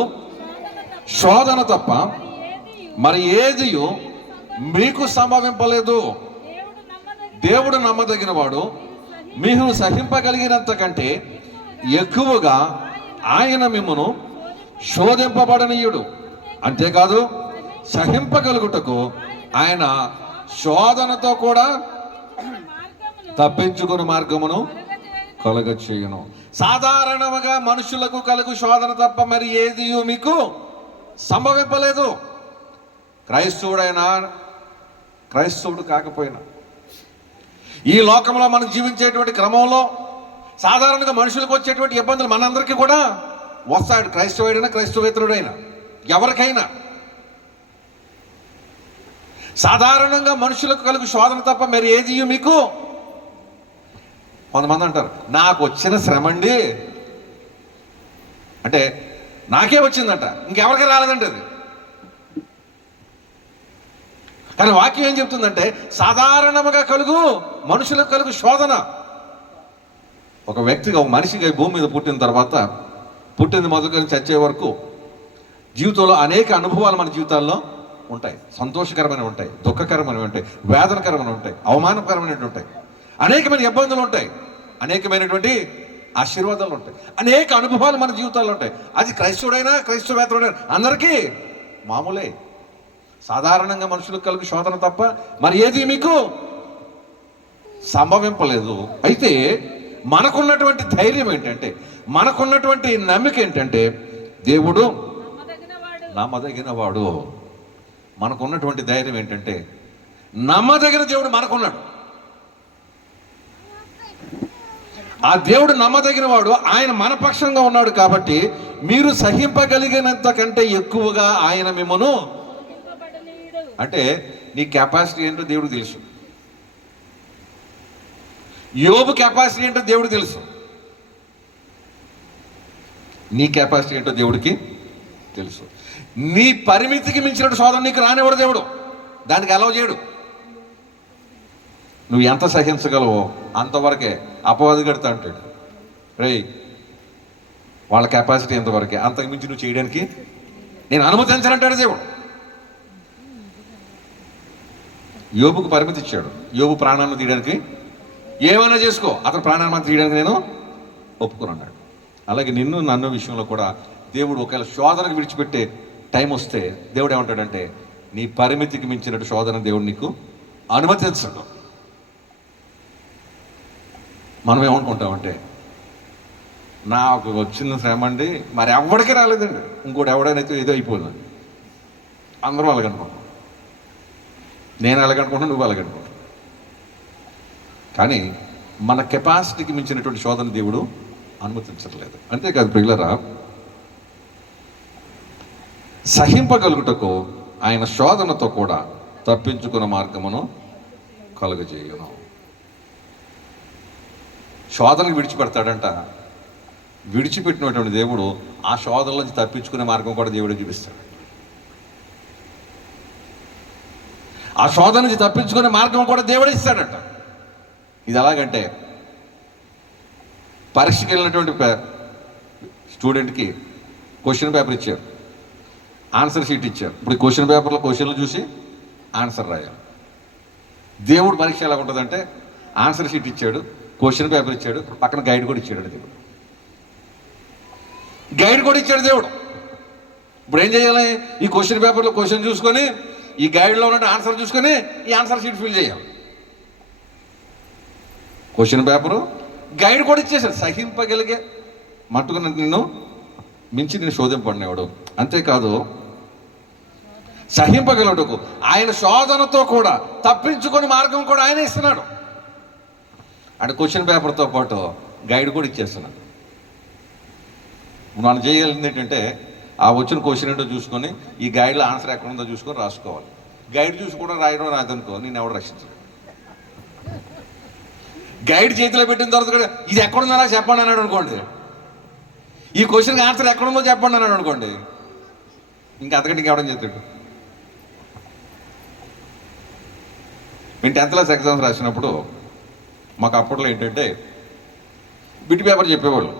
శోధన తప్ప మరి ఏది మీకు సంభవింపలేదు. దేవుడు నమ్మదగిన వాడు, మీరు సహింపగలిగినంత కంటే ఎక్కువగా ఆయన మిమ్మును శోధింపబడనీయుడు. అంతేకాదు సహింపగలుగుటకు ఆయన శోధనతో కూడా తప్పించుకుని మార్గమును కలుగచేయును. సాధారణంగా మనుషులకు కలుగు శోధన తప్ప మరి ఏది మీకు సంభవింపలేదు. క్రైస్తవుడైనా క్రైస్తవుడు కాకపోయినా ఈ లోకంలో మనం జీవించేటువంటి క్రమంలో సాధారణంగా మనుషులకు వచ్చేటువంటి ఇబ్బందులు మనందరికీ కూడా వస్తాడు. క్రైస్తవుడైనా క్రైస్తవేతరుడైనా ఎవరికైనా సాధారణంగా మనుషులకు కలుగు శోధన తప్ప మరి ఏది మీకు. కొంతమంది అంటారు నాకు వచ్చిన శ్రమ అండి అంటే నాకే వచ్చిందంట, ఇంకెవరికి రాలేదంటే అది. కానీ వాక్యం ఏం చెప్తుందంటే సాధారణంగా మనుషులకు కలుగు శోధన. ఒక వ్యక్తిగా, ఒక మనిషిగా భూమి మీద పుట్టిన తర్వాత, పుట్టింది మొదలుకొని చచ్చే వరకు జీవితంలో అనేక అనుభవాలు మన జీవితాల్లో ఉంటాయి. సంతోషకరమైనవి ఉంటాయి, దుఃఖకరమైనవి ఉంటాయి, వేదనకరమైనవి ఉంటాయి, అవమానకరమైనవి ఉంటాయి, అనేకమైన ఇబ్బందులు ఉంటాయి, అనేకమైనటువంటి ఆశీర్వాదాలు ఉంటాయి, అనేక అనుభవాలు మన జీవితాల్లో ఉంటాయి. అది క్రైస్తవుడైనా క్రైస్తవేతరుడైనా అందరికీ మామూలే. సాధారణంగా మనుషులకు కలుగు శోధన తప్ప మరి ఏది మీకు సంభవింపలేదు. అయితే మనకున్నటువంటి ధైర్యం ఏంటంటే, మనకున్నటువంటి నమ్మిక ఏంటంటే దేవుడు నమ్మదగిన వాడు. మనకున్నటువంటి ధైర్యం ఏంటంటే నమ్మదగిన దేవుడు మనకున్నాడు. ఆ దేవుడు నమ్మదగిన వాడు, ఆయన మన పక్షంగా ఉన్నాడు కాబట్టి మీరు సహింపగలిగినంత కంటే ఎక్కువగా ఆయన మిమ్మను, అంటే నీ కెపాసిటీ ఏంటో దేవుడు తెలుసు. యోబు కెపాసిటీ ఏంటో దేవుడు తెలుసు. నీ కెపాసిటీ ఏంటో దేవుడికి తెలుసు. నీ పరిమితికి మించిన శోధన నీకు రానివ్వడు దేవుడు, దానికి అలౌ చేయడు. నువ్వు ఎంత సహించగలవో అంతవరకే. అపవాది గడితే అంటాడు, రేయ్ వాళ్ళ కెపాసిటీ ఎంతవరకే, అంతకు మించి నువ్వు చేయడానికి నేను అనుమతించనంటాడు దేవుడు. యోబుకు పరిమితి ఇచ్చాడు. యోబు ప్రాణాన్ని తీయడానికి ఏమైనా చేసుకో, అతను ప్రాణాన్ని తీయడానికి నేను ఒప్పుకున్నాడు. అలాగే నిన్ను నన్ను విషయంలో కూడా దేవుడు ఒకవేళ శోధనకు విడిచిపెట్టే టైం వస్తే దేవుడు ఏమంటాడంటే, నీ పరిమితికి మించినట్టు శోధన దేవుడు నీకు అనుమతించడు. మనం ఏమనుకుంటామంటే, నాకు వచ్చిన శ్రమ అండి మరి ఎవరికి రాలేదండి, ఇంకోటి ఎవడైనా ఏదో అయిపోయింది, అందరూ అలాగనుకుంటాం. నేను అలాగనుకుంటున్నా, నువ్వు అలాగనుకుంటావు. కానీ మన కెపాసిటీకి మించినటువంటి శోధన దేవుడు అనుమతించట్లేదు. అంతేకాదు ప్రియులరా, సహింపగలుగుటకు ఆయన శోధనతో కూడా తప్పించుకున్న మార్గమును కలుగజేయును. శోధనకు విడిచిపెడతాడంట. విడిచిపెట్టినటువంటి దేవుడు ఆ శోధనల నుంచి తప్పించుకునే మార్గం కూడా దేవుడే చూపిస్తాడు. ఆ శోధన నుంచి తప్పించుకునే మార్గం కూడా దేవుడే ఇస్తాడట. ఇది ఎలాగంటే, పరీక్షకి వెళ్ళినటువంటి స్టూడెంట్కి క్వశ్చన్ పేపర్ ఇచ్చారు, ఆన్సర్ షీట్ ఇచ్చారు. ఇప్పుడు క్వశ్చన్ పేపర్లో క్వశ్చన్లు చూసి ఆన్సర్ రాయాలి. దేవుడు పరీక్ష ఎలా ఉంటుందంటే, ఆన్సర్ షీట్ ఇచ్చాడు, క్వశ్చన్ పేపర్ ఇచ్చాడు, పక్కన గైడ్ కూడా ఇచ్చాడు. దేవుడు గైడ్ కూడా ఇచ్చాడు దేవుడు. ఇప్పుడు ఏం చేయాలి? ఈ క్వశ్చన్ పేపర్లో క్వశ్చన్ చూసుకొని, ఈ గైడ్లో ఉన్న ఆన్సర్ చూసుకొని ఈ ఆన్సర్ షీట్ ఫిల్ చేయాలి. క్వశ్చన్ పేపరు గైడ్ కూడా ఇచ్చేసాడు. సహింపగలిగే మట్టుకు నిన్ను మించి నేను శోధింపడినవాడు. అంతేకాదు, సహింపగలటకు ఆయన శోధనతో కూడా తప్పించుకొని మార్గం కూడా ఆయన ఇస్తున్నాడు. అంటే క్వశ్చన్ పేపర్తో పాటు గైడ్ కూడా ఇచ్చేస్తున్నాడు. మనం చేయాల్సింది ఏంటంటే, ఆ వచ్చిన క్వశ్చన్ ఏంటో చూసుకొని ఈ గైడ్లో ఆన్సర్ ఎక్కడ ఉందో చూసుకొని రాసుకోవాలి. గైడ్ చూసి కూడా రాయడం రాదనుకో, నేను ఎవడు రక్షించలేదు. గైడ్ చేతిలో పెట్టిన తర్వాత కూడా ఇది ఎక్కడుందో నాకు చెప్పండి అన్నాడు అనుకోండి, ఈ క్వశ్చన్కి ఆన్సర్ ఎక్కడుందో చెప్పండి అన్నాడు అనుకోండి, ఇంకా అంతకంటే ఇంకెవడం చేస్తాడు. మేము 10th క్లాస్ ఎగ్జామ్స్ రాసినప్పుడు మాకు అప్పట్లో ఏంటంటే బిట్ పేపర్ చెప్పేవాళ్ళు.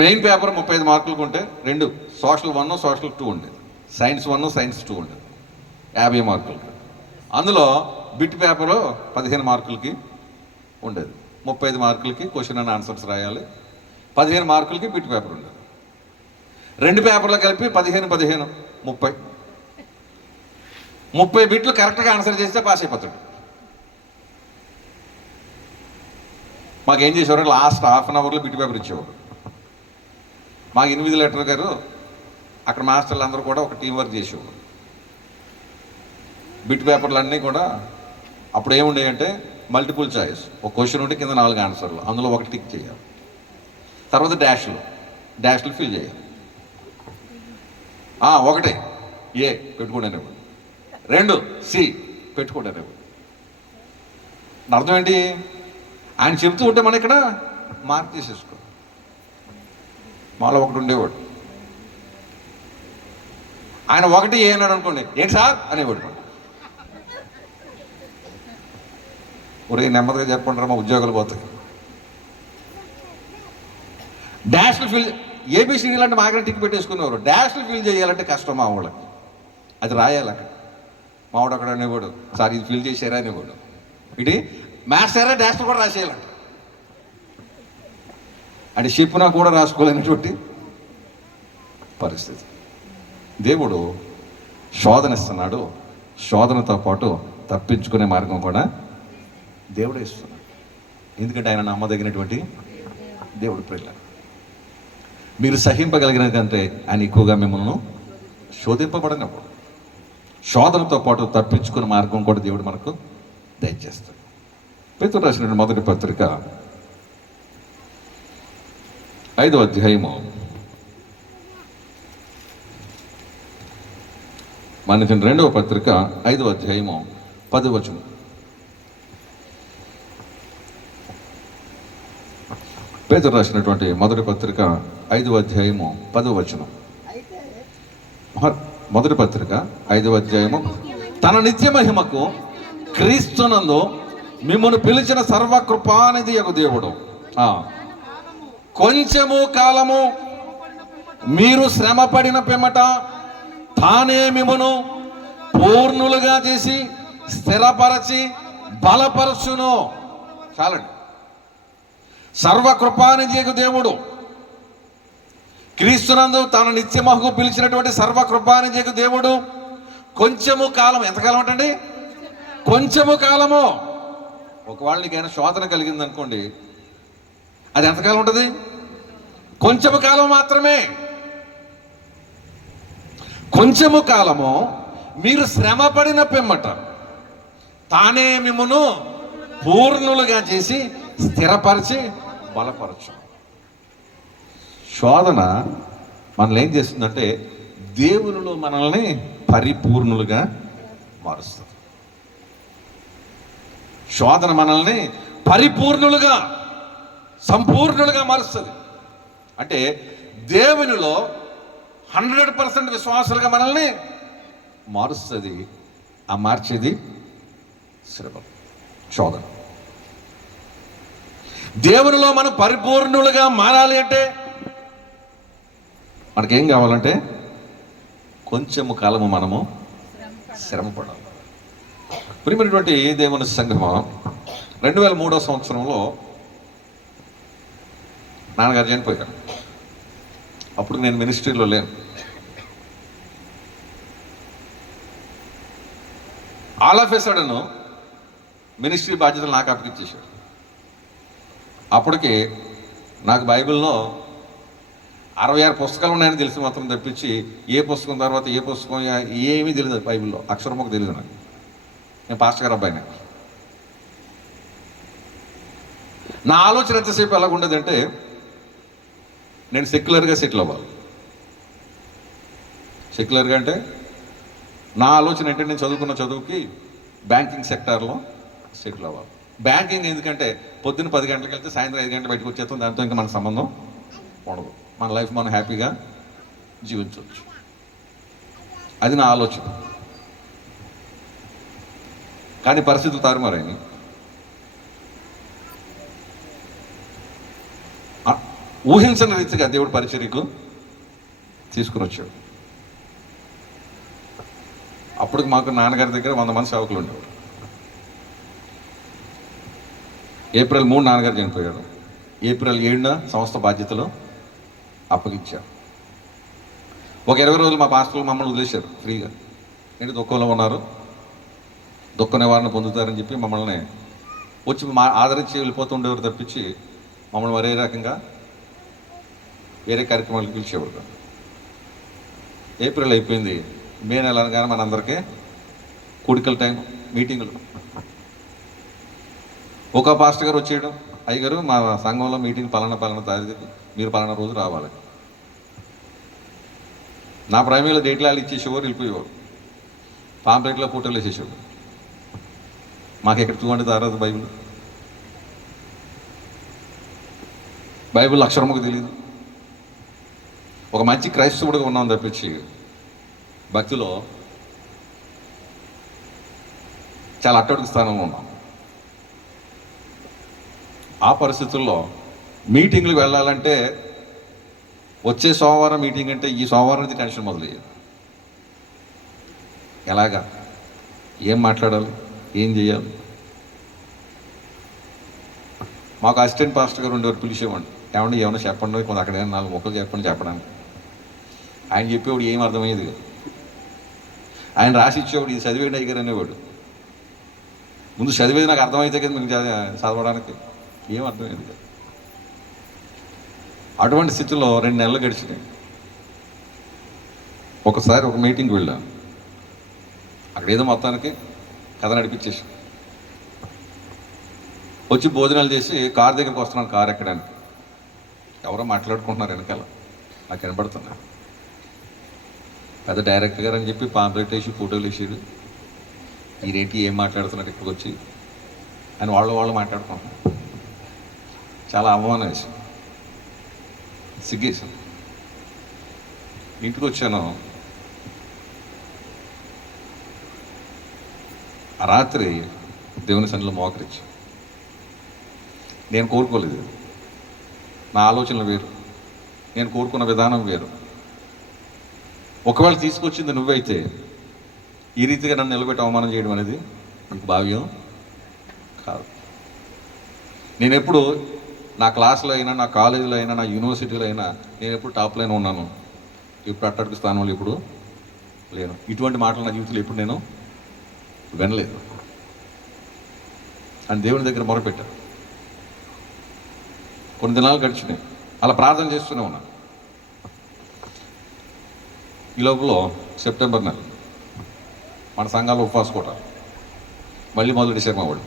మెయిన్ పేపర్ 35 మార్కులకు ఉంటే 2 సోషల్ 1 సోషల్ 2 ఉండేది, సైన్స్ 1 సైన్స్ 2 ఉండేది 50 మార్కులకి. అందులో బిట్ పేపరు 15 మార్కులకి ఉండేది. 35 మార్కులకి క్వశ్చన్ అండ్ ఆన్సర్స్ రాయాలి. 15 మార్కులకి బిట్ పేపర్ ఉండేది. 2 పేపర్లు కలిపి 15 30 బిట్లు కరెక్ట్గా ఆన్సర్ చేస్తే పాస్ అయిపోతాడు. మాకేం చేసేవారు, లాస్ట్ హాఫ్ అన్ అవర్లో బిట్ పేపర్ ఇచ్చేవారు. మాకు 8 లెటర్ గారు అక్కడ మాస్టర్లు అందరూ కూడా ఒక టీం వర్క్ చేసేవారు. బిట్ పేపర్లు అన్నీ కూడా అప్పుడు ఏముండేయంటే మల్టిపుల్ చాయిస్. ఒక క్వశ్చన్ ఉంటే కింద 4 ఆన్సర్లు, అందులో ఒకటి టిక్ చేయాలి. తర్వాత డాష్లు ఫిల్ చేయాలి. 1 ఏ పెట్టుకోండి, 2 సి పెట్టుకోండి. అర్థం ఏంటి? ఆయన చెప్తూ ఉంటే మనం ఇక్కడ మార్క్ చేసేసుకో. మాలో ఒకటి ఉండేవాడు, ఆయన 1 ఏ అన్నాడు అనుకోండి, ఏంటి సార్ అనేవాడు. ఒరే నెమ్మదిగా చెప్పండి రా, మా ఉద్యోగాలు పోతాయి. డాష్లు ఫిల్, ఏబిసిడి లాంటి మాకనే టిక్ పెట్టేసుకునేవారు. డాష్లు ఫిల్ చేయాలంటే కష్టం మా వాళ్ళకి, అది రాయాలి. అక్కడ మావాడు అక్కడ అనేవాడు, సార్ ఇది ఫిల్ చేసారా అనేవాడు. ఇది మ్యాథ్స్ డాష్లు కూడా రాసేయాలంట. అంటే చెప్పినా కూడా రాసుకోలేనటువంటి పరిస్థితి. దేవుడు శోధన ఇస్తున్నాడు, శోధనతో పాటు తప్పించుకునే మార్గం కూడా దేవుడే ఇస్తున్నాడు. ఎందుకంటే ఆయన నమ్మదగినటువంటి దేవుడు. ప్రియులారా, మీరు సహింపగలిగిన కంటే ఆయన ఎక్కువగా మిమ్మల్ని శోధింపబడినప్పుడు శోధనతో పాటు తప్పించుకునే మార్గం కూడా దేవుడు మనకు దయచేస్తాడు. పేతురు రాసిన మొదటి పత్రిక 5వ అధ్యాయము మన 2వ పత్రిక 5వ అధ్యాయము 10వ వచనం. పేతురు రాసినటువంటి మొదటి పత్రిక 5వ అధ్యాయము 10వ వచనం. మొదటి పత్రిక 5వ అధ్యాయము. తన నిత్య మహిమకు క్రీస్తునందు మిమ్మల్ని పిలిచిన సర్వకృపానిధి యొక్క దేవుడు కొంచెము కాలము మీరు శ్రమ పడిన పిమ్మట తానే మిమ్మను పూర్ణులుగా చేసి స్థిరపరచి బలపరచును. చాలండి. సర్వకృపానిధి దేవుడు క్రీస్తునందు తన నిత్యమహకు పిలిచినటువంటి సర్వకృపానిధి దేవుడు కొంచెము కాలం, ఎంతకాలం అంటండి? కొంచెము కాలము. ఒకవేళ నీకైనా శోధన కలిగింది అనుకోండి, అది ఎంతకాలం ఉంటుంది? కొంచెము కాలం మాత్రమే. కొంచెము కాలము మీరు శ్రమ పడిన పిమ్మట తానే మిమ్మును పూర్ణులుగా చేసి స్థిరపరిచి బలపరచు. శోధన మనల్ని ఏం చేస్తుందంటే దేవునిలో మనల్ని పరిపూర్ణులుగా మారుస్తుంది. శోధన మనల్ని పరిపూర్ణులుగా, సంపూర్ణులుగా మారుస్తుంది. అంటే దేవునిలో 100% విశ్వాసులుగా మనల్ని మారుస్తుంది. ఆ మార్చేది శ్రమ, శోధన. దేవునిలో మనం పరిపూర్ణులుగా మారాలి అంటే మనకేం కావాలంటే కొంచెము కాలము మనము శ్రమపడాలి. ప్రియమైనటువంటి దేవుని సంఘమా, 2003వ సంవత్సరంలో నాన్నగారు చనిపోయారు. అప్పుడు నేను మినిస్ట్రీలో లేను. All of a sudden ministry బాధ్యతలు నాకు అప్పగించేశాడు. అప్పటికి నాకు బైబిల్లో 66 పుస్తకాలు ఉన్నాయని తెలిసి మాత్రం తప్పించి ఏ పుస్తకం తర్వాత ఏ పుస్తకం ఏమీ తెలియదు. బైబిల్లో అక్షరం ఒక తెలియదు నాకు. నేను పాస్టర్ గారు అబ్బాయిని. నా ఆలోచన ఎంతసేపు ఎలాగుండేదంటే నేను సెక్యులర్గా సెటిల్ అవ్వాలి. సెక్యులర్గా అంటే నా ఆలోచన ఏంటంటే నేను చదువుకున్న చదువుకి బ్యాంకింగ్ సెక్టార్లో సెటిల్ అవ్వాలి. బ్యాంకింగ్ ఎందుకంటే పొద్దున్న 10 గంటలకు వెళ్తే సాయంత్రం 5 గంటలకు బయటకు వచ్చేస్తాం. దాంతో ఇంకా మన సంబంధం ఉండదు. మన లైఫ్ మనం హ్యాపీగా జీవించవచ్చు. అది నా ఆలోచన. కానీ పరిస్థితులు తారుమారాయి. ఊహించని రీతిగా దేవుడు పరిచర్యకు తీసుకుని వచ్చాడు. అప్పటికి మాకు నాన్నగారి దగ్గర 100 మంది సేవకులు ఉండేవారు. ఏప్రిల్ 3 నాన్నగారు చనిపోయాడు. ఏప్రిల్ 7న సంస్థ బాధ్యతలు అప్పగించారు. ఒక 20 రోజులు మా పాస్టర్లు మమ్మల్ని వదిలేశారు ఫ్రీగా. ఏంటి దుఃఖంలో ఉన్నారు, దుఃఖ నివారణ పొందుతారని చెప్పి మమ్మల్ని వచ్చి ఆదరించి వెళ్ళిపోతుండేవారు తప్పించి మమ్మల్ని మరే రకంగా వేరే కార్యక్రమాలకు పిలిచేవారు. ఏప్రిల్ అయిపోయింది. మే నెల అనగానే మనందరికీ కూడికల టైం, మీటింగులు. ఒక పాస్టర్ గారు వచ్చేయడం, అయ్యగారు మా సంఘంలో మీటింగ్ పలానా తారీఖు మీరు పలానా రోజు రావాలి. నా ప్రైమరీలో డేట్లు వాళ్ళు ఇచ్చేసేవారు, వెళ్ళిపోయేవారు. పాంప్లెట్లో ఫోటోలు వేసేసేవారు. మాకు ఇక్కడ చూడండి తర్వాత బైబిల్ అక్షరముకు తెలియదు. ఒక మంచి క్రైస్తవుడిగా ఉన్నాం తప్పించి భక్తిలో చాలా అట్టడుగు స్థానంలో ఉన్నాం. ఆ పరిస్థితుల్లో మీటింగ్లకు వెళ్ళాలంటే వచ్చే సోమవారం మీటింగ్ అంటే ఈ సోమవారం నుంచి టెన్షన్ మొదలయ్యేది. ఎలాగా, ఏం మాట్లాడాలి, ఏం చేయాలి. మాకు అసిస్టెంట్ పాస్టర్ గారు ఉండేవారు, పిలిచేవాడిని. ఏమన్నా చెప్పండి, కొంత అక్కడ 4 మొక్కలు చెప్పడానికి. ఆయన చెప్పేవాడు ఏం అర్థమయ్యేది కాదు. ఆయన రాసి ఇచ్చేవాడు, ఇది చదివేయండి అయ్యగారు అనేవాడు. ముందు చదివేది నాకు అర్థమైతే కదా మీకు చదవడానికి ఏం అర్థమయ్యేది కాదు. అటువంటి స్థితిలో 2 నెలలు గడిచినాయి. ఒకసారి ఒక మీటింగ్కి వెళ్ళాను. అక్కడ ఏదో మొత్తానికి కథ నడిపించేసి వచ్చి భోజనాలు చేసి కారు దగ్గరికి వస్తున్నాను. కారు ఎక్కడానికి ఎవరో మాట్లాడుకుంటున్నారు వెనకాల, నాకు కనబడుతున్నా. పెద్ద డైరెక్టర్ గారు అని చెప్పి పాంప్లెట్ వేసి ఫోటోలు వేసాడు. ఈరేంటి ఏం మాట్లాడుతున్నారు ఇక్కడికి వచ్చి అని వాళ్ళు మాట్లాడుకుంటున్నారు. చాలా అవమానం వేసాను, సిగ్గేసాను. ఇంటికి వచ్చాను. ఆ రాత్రి దేవుని సన్నిధిలో మోకరించి, నేను కోరుకోలేదు, నా ఆలోచనలు వేరు, నేను కోరుకున్న విధానం వేరు. ఒకవేళ తీసుకొచ్చింది నువ్వైతే ఈ రీతిగా నన్ను నిలబెట్టి అవమానం చేయడం అనేది నీకు భావ్యం కాదు. నేను ఎప్పుడు నా క్లాసులో అయినా, నా కాలేజీలో అయినా, నా యూనివర్సిటీలో అయినా నేను ఎప్పుడు టాప్ లైన్ ఉన్నాను. ఇప్పుడు అట్టడుగు స్థానంలో ఇప్పుడు లేను. ఇటువంటి మాటలు నా జీవితంలో ఎప్పుడు నేను వినలేదు అని దేవుని దగ్గర మొరపెట్టాను. కొన్ని దినాలు గడిచినాయి, అలా ప్రార్థన చేస్తూనే ఉన్నాను. ఈ లోపల సెప్టెంబర్ నెల మన సంఘాలు ఉపవాస కోటాలు మళ్ళీ మొదలు డిసెంబర్ వాళ్ళు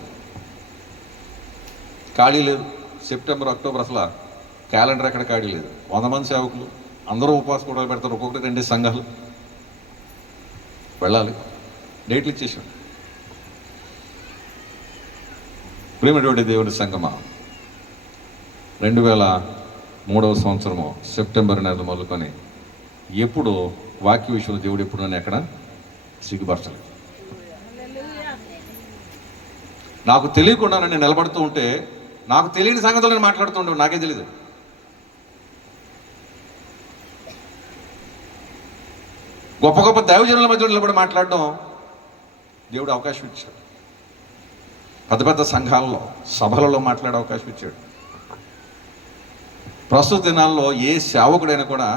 ఖాళీ లేదు. సెప్టెంబర్, అక్టోబర్ అసలు క్యాలెండర్ ఎక్కడ ఖాళీ లేదు. 100 మంది సేవకులు అందరూ ఉపవాస కోటాలు పెడతారు. ఒక్కొక్కటి 2 సంఘాలు వెళ్ళాలి. డేట్లు ఇచ్చేసాం. ప్రేమటువంటి దేవుని సంఘమా, 2003వ సంవత్సరము సెప్టెంబర్ నెల మొదలుకొని ఎప్పుడు వాక్య విషయంలో దేవుడు ఎప్పుడు నన్ను ఎక్కడ సిగ్గుపరచలేదు. నాకు తెలియకుండా నేను నిలబడుతూ ఉంటే, నాకు తెలియని సంగతులు నేను మాట్లాడుతూ ఉంటే నాకే తెలియదు. గొప్ప గొప్ప దైవజనుల మధ్య నిలబడి మాట్లాడడం దేవుడు అవకాశం ఇచ్చాడు. పెద్ద పెద్ద సంఘాలలో, సభలలో మాట్లాడే అవకాశం ఇచ్చాడు. ప్రస్తుత దినాల్లో ఏ సేవకుడైనా కూడా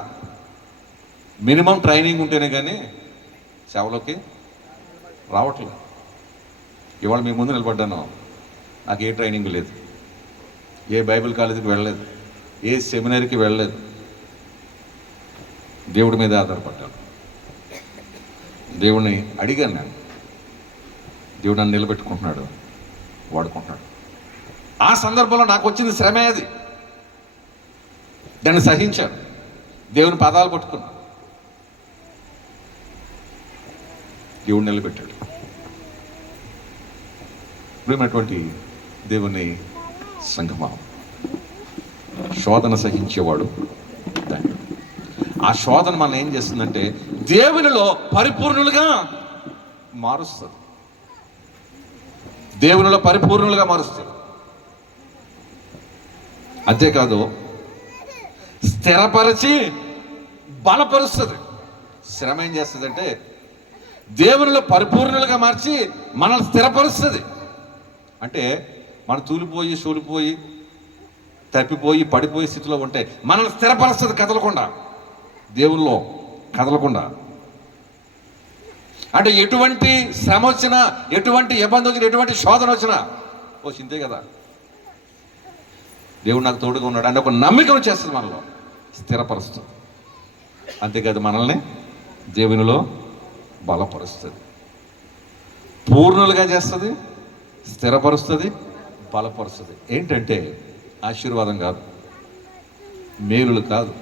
మినిమం ట్రైనింగ్ ఉంటేనే కానీ సేవలోకి రావట్లేదు. ఇవాళ మీ ముందు నిలబడ్డాను, నాకు ఏ ట్రైనింగ్ లేదు, ఏ బైబిల్ కాలేజీకి వెళ్ళలేదు, ఏ సెమినరీకి వెళ్ళలేదు. దేవుడి మీద ఆధారపడ్డాను. దేవుడిని అడిగాను నేను. దేవుడు నన్ను నిలబెట్టుకుంటున్నాడు, వాడుకుంటున్నాడు. ఆ సందర్భంలో నాకు వచ్చింది శ్రమే. అది దాన్ని సహించాను. దేవుని పాదాలు పట్టుకున్నాను. దేవుడు నిలబెట్టాడు. ప్రియమైనటువంటి దేవుని సంగమా, శోధన సహించేవాడు ధన్యుడు. ఆ శోధన మనం ఏం చేస్తుందంటే దేవునిలో పరిపూర్ణులుగా మారుస్తుంది. దేవునిలో పరిపూర్ణులుగా మారుస్తుంది. అంతేకాదు, స్థిరపరిచి బలపరుస్తుంది. శ్రమ ఏం చేస్తుందంటే దేవునిలో పరిపూర్ణులుగా మార్చి మనల్ని స్థిరపరుస్తుంది. అంటే మనం తూలిపోయి, సూలిపోయి, తప్పిపోయి, పడిపోయే స్థితిలో ఉంటే మనల్ని స్థిరపరుస్తుంది. కదలకుండా, దేవుల్లో కదలకుండా. అంటే ఎటువంటి శ్రమ వచ్చినా, ఎటువంటి ఇబ్బంది వచ్చినా, ఎటువంటి శోధన వచ్చినా, ఓ చింతే కదా, దేవుడు నాకు తోడుగా ఉన్నాడు అంటే ఒక నమ్మిక వచ్చేస్తుంది, మనలో స్థిరపరుస్తుంది. అంతేకాదు, మనల్ని దేవునిలో బలపరుస్తుంది, పూర్ణులుగా చేస్తుంది, స్థిరపరుస్తుంది, బలపరుస్తుంది. ఏంటంటే ఆశీర్వాదం కాదు, మేలులు కాదు,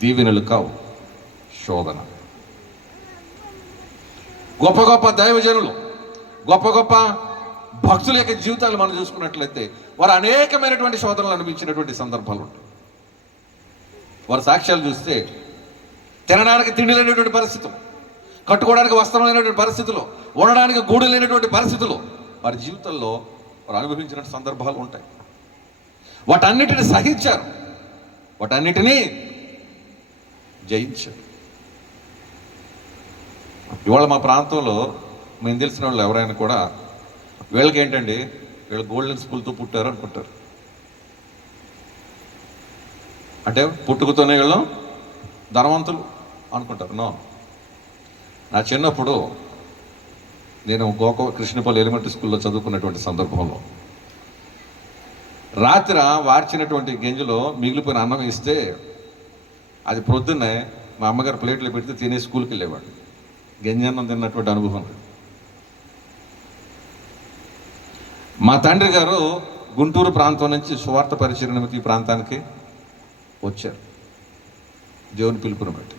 దీవెనలు కావు, శోధన. గొప్ప గొప్ప దైవజనులు, గొప్ప గొప్ప భక్తుల యొక్క జీవితాలు మనం చూసుకున్నట్లయితే వారు అనేకమైనటువంటి శోధనలు అనిపించినటువంటి సందర్భాలు ఉంటాయి. వారి సాక్ష్యాలు చూస్తే తినడానికి తిండి లేనటువంటి పరిస్థితులు, కట్టుకోవడానికి వస్త్రం లేనటువంటి పరిస్థితులు, ఉండడానికి గూడు లేనటువంటి పరిస్థితులు వారి జీవితంలో వారు అనుభవించిన సందర్భాలు ఉంటాయి. వాటన్నిటిని సహించారు, వాటన్నిటినీ జయించారు. ఇవాళ మా ప్రాంతంలో మేము తెలిసిన వాళ్ళు ఎవరైనా కూడా వీళ్ళకి ఏంటండి, వీళ్ళు గోల్డెన్ స్కూల్తో పుట్టారు అనుకుంటారు. అంటే పుట్టుకతోనే వీళ్ళు ధనవంతులు అనుకుంటారు. నో. నా చిన్నప్పుడు నేను కృష్ణపల్లి ఎలిమెంటరీ స్కూల్లో చదువుకున్నటువంటి సందర్భంలో రాత్రి వార్చినటువంటి గింజలో మిగిలిపోయిన అన్నం ఇస్తే అది ప్రొద్దున్నే మా అమ్మగారు ప్లేట్లో పెడితే తినే స్కూల్కి వెళ్ళేవాడు. గంజన్నం తిన్నటువంటి అనుభవం. మా తండ్రి గారు గుంటూరు ప్రాంతం నుంచి సువార్త పరిచర్య నిమిత్తం ఈ ప్రాంతానికి వచ్చారు, దేవుని పిలుపుని బట్టి.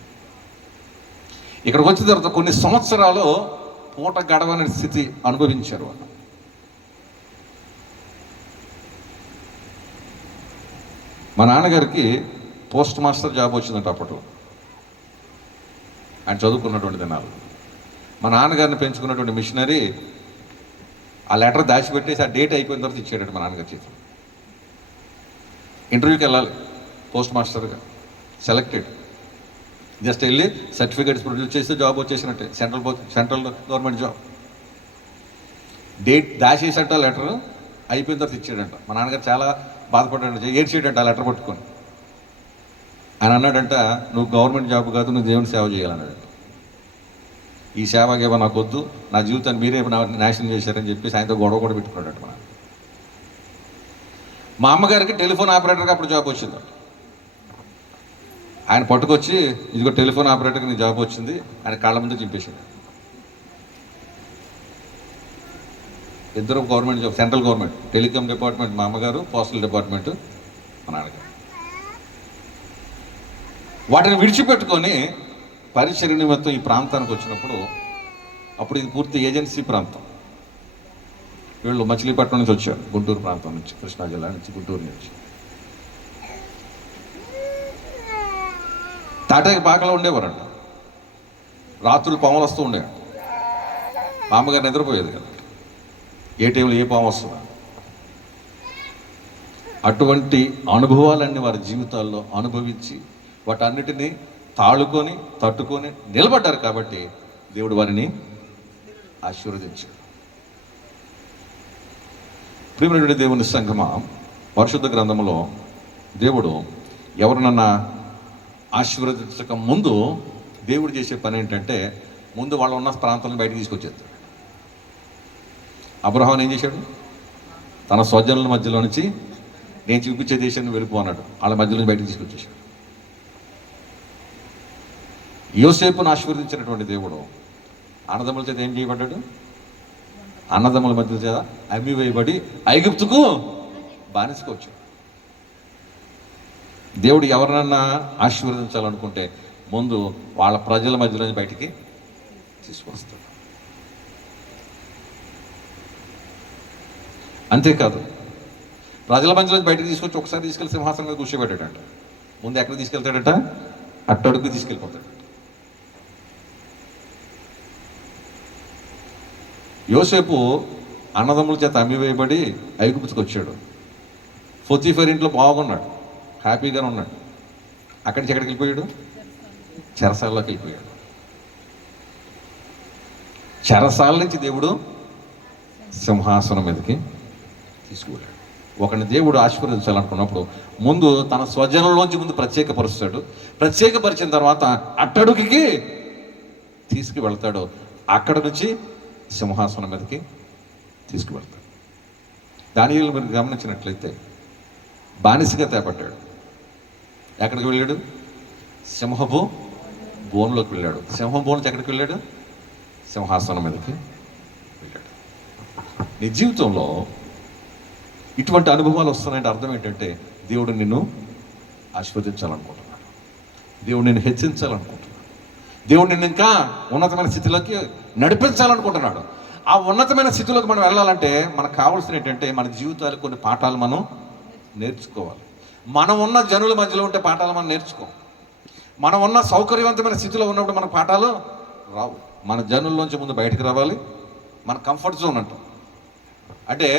ఇక్కడికి వచ్చిన తర్వాత కొన్ని సంవత్సరాలు పూట గడవని స్థితి అనుభవించారు వాళ్ళు. మా నాన్నగారికి పోస్ట్ మాస్టర్ జాబ్ వచ్చిందంట అప్పట్లో, ఆయన చదువుకున్నటువంటి దినాలు. మా నాన్నగారిని పెంచుకున్నటువంటి మిషనరీ ఆ లెటర్ దాచిపెట్టేసి ఆ డేట్ అయిపోయిన తర్వాత ఇచ్చాడట మా నాన్నగారి చేతిలో. ఇంటర్వ్యూకి వెళ్ళాలి పోస్ట్ మాస్టర్గా, సెలెక్టెడ్. జస్ట్ వెళ్ళి సర్టిఫికేట్స్ ప్రొడ్యూస్ చేస్తే జాబ్ వచ్చేసినట్టే, సెంట్రల్ గవర్నమెంట్ జాబ్. డేట్ దాచేసట లెటర్ అయిపోయిన తర్వాత ఇచ్చాడంట. మా నాన్నగారు చాలా బాధపడ్డాడు, ఏడ్చేటంట ఆ లెటర్ పట్టుకొని. ఆయన అన్నాడంట, నువ్వు గవర్నమెంట్ జాబ్ కాదు, నువ్వు దేవుని సేవ చేయాలన్నాడంట. ఈ సేవ గేవ నాకు వద్దు, నా జీవితాన్ని మీరే నాశనం చేశారని చెప్పేసి ఆయనతో గొడవ కూడా పెట్టుకున్నాడట. మా అమ్మగారికి టెలిఫోన్ ఆపరేటర్గా అప్పుడు జాబ్ వచ్చిందంట. ఆయన పట్టుకొచ్చి, ఇదిగో టెలిఫోన్ ఆపరేటర్కి నీ జాబ్ వచ్చింది, ఆయన కాళ్ళ ముందు చింపేశాడు. ఇద్దరు government job, central government, telecom department మా అమ్మగారు, పోస్టల్ డిపార్ట్మెంట్ మా నాన్నగారు. వాటిని విడిచిపెట్టుకొని పరిచర్య నిమిత్తం ఈ ప్రాంతానికి వచ్చినప్పుడు, అప్పుడు ఇది పూర్తి ఏజెన్సీ ప్రాంతం. వీళ్ళు మచిలీపట్నం నుంచి వచ్చారు, గుంటూరు ప్రాంతం నుంచి, కృష్ణా జిల్లా నుంచి, గుంటూరు నుంచి. తాటాకి పాకలో ఉండేవారంట. రాత్రులు పాములు వస్తూ ఉండేవి. మా అమ్మగారు నిద్రపోయేది కదా, ఏ టైంలో ఏ పాము వస్తుందా. అటువంటి అనుభవాలన్నీ వారి జీవితాల్లో అనుభవించి వాటన్నిటినీ తాళుకొని తట్టుకొని నిలబడ్డారు కాబట్టి దేవుడు వారిని ఆశీర్వదించాడు. ప్రియమైనటువంటి దేవుని సంగమా, పరిశుద్ధ గ్రంథంలో దేవుడు ఎవరినన్నా ఆశీర్వదించక ముందు దేవుడు చేసే పని ఏంటంటే, ముందు వాళ్ళు ఉన్న ప్రాంతాలను బయటకు తీసుకొచ్చేస్తాడు. అబ్రహాం ఏం చేశాడు? తన స్వజనుల మధ్యలో నుంచి నేను చూపించే దేశాన్ని వెళ్ళిపో అన్నాడు. వాళ్ళ మధ్యలో బయటకు తీసుకొచ్చేసాడు. యోసేపును ఆశీర్వదించినటువంటి దేవుడు అన్నదమ్ముల చేత ఏం చేయబడ్డాడు? అన్నదమ్ముల మధ్య చేత అమ్మివేయబడి ఐగుప్తుకు బానిసకొచ్చాడు. దేవుడు ఎవరినన్నా ఆశీర్వదించాలనుకుంటే ముందు వాళ్ళ ప్రజల మధ్యలో బయటికి తీసుకొస్తాడు. అంతేకాదు, ప్రజల మధ్యలో బయటకు తీసుకొచ్చి ఒకసారి తీసుకెళ్ళి సింహాసనం మీద కూర్చోబెట్టాడంట. ముందు ఎక్కడ తీసుకెళ్తాడట? అట్టడుగు తీసుకెళ్ళిపోతాడు. యోసేపు అన్నదమ్ముల చేత అమ్మివేయబడి ఐగుప్తుకు వచ్చాడు. పొతీఫర్ ఇంట్లో బాగున్నాడు, హ్యాపీగానే ఉన్నాడు. అక్కడి నుంచి ఎక్కడికి వెళ్ళిపోయాడు? చెరసాల్లోకి వెళ్ళిపోయాడు. చెరసాల నుంచి దేవుడు సింహాసనం మీదకి తీసుకువెళ్ళాడు. ఒకరిని దేవుడు ఆశీర్వదించాలనుకున్నప్పుడు ముందు తన స్వజనంలోంచి ముందు ప్రత్యేకపరుస్తాడు. ప్రత్యేకపరిచిన తర్వాత అట్టడుగుకి తీసుకువెళ్తాడు. అక్కడ నుంచి సింహాసనం మీదకి తీసుకువెళ్తాడు. దానియేలు మీరు గమనించినట్లయితే బానిసగా తేపడ్డాడు. ఎక్కడికి వెళ్ళాడు? సింహపు బోన్లోకి వెళ్ళాడు. సింహం బోన్ నుంచి ఎక్కడికి వెళ్ళాడు? సింహాసనం మీదకి వెళ్ళాడు. నీ జీవితంలో ఇటువంటి అనుభవాలు వస్తున్నాయంటే అర్థం ఏంటంటే, దేవుడు నిన్ను ఆశీర్వదించాలనుకుంటున్నాడు. దేవుడు నిన్ను హెచ్చించాలనుకుంటున్నాడు. దేవుడు నిన్ను ఇంకా ఉన్నతమైన స్థితిలోకి నడిపించాలనుకుంటున్నాడు. ఆ ఉన్నతమైన స్థితిలోకి మనం వెళ్ళాలంటే మనకు కావాల్సిన ఏంటంటే, మన జీవితాలు కొన్ని పాఠాలు మనం నేర్చుకోవాలి. మనం ఉన్న జనుల మధ్యలో ఉంటే పాఠాలు మనం నేర్చుకోం. మనం ఉన్న సౌకర్యవంతమైన స్థితిలో ఉన్నప్పుడు మనకు పాఠాలు రావు. మన జనుల్లోంచి ముందు బయటకు రావాలి. మన కంఫర్ట్ జోన్ అంటాం. అంటే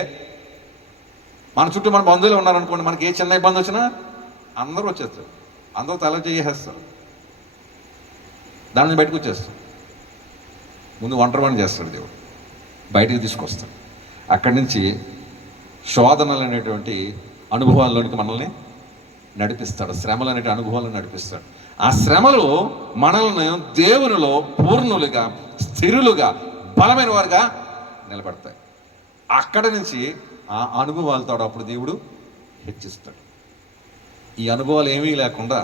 మన చుట్టూ మన బంధువులు ఉన్నారనుకోండి, మనకి ఏ చిన్న ఇబ్బంది వచ్చినా అందరూ వచ్చేస్తారు, అందరూ తల చేసేస్తారు, దాని నుంచి బయటకు వచ్చేస్తాం. ముందు ఒంటరివాణి చేస్తాడు దేవుడు, బయటికి తీసుకొస్తాడు. అక్కడి నుంచి శోధనలు అనేటువంటి అనుభవాల్లోనికి మనల్ని నడిపిస్తాడు. శ్రమలు అనేటి అనుభవాలను నడిపిస్తాడు. ఆ శ్రమలు మనల్ని దేవునిలో పూర్ణులుగా, స్థిరులుగా, బలమైన వారుగా నిలబడతాయి. అక్కడి నుంచి ఆ అనుభవాలతో అప్పుడు దేవుడు హెచ్చిస్తాడు. ఈ అనుభవాలు ఏమీ లేకుండా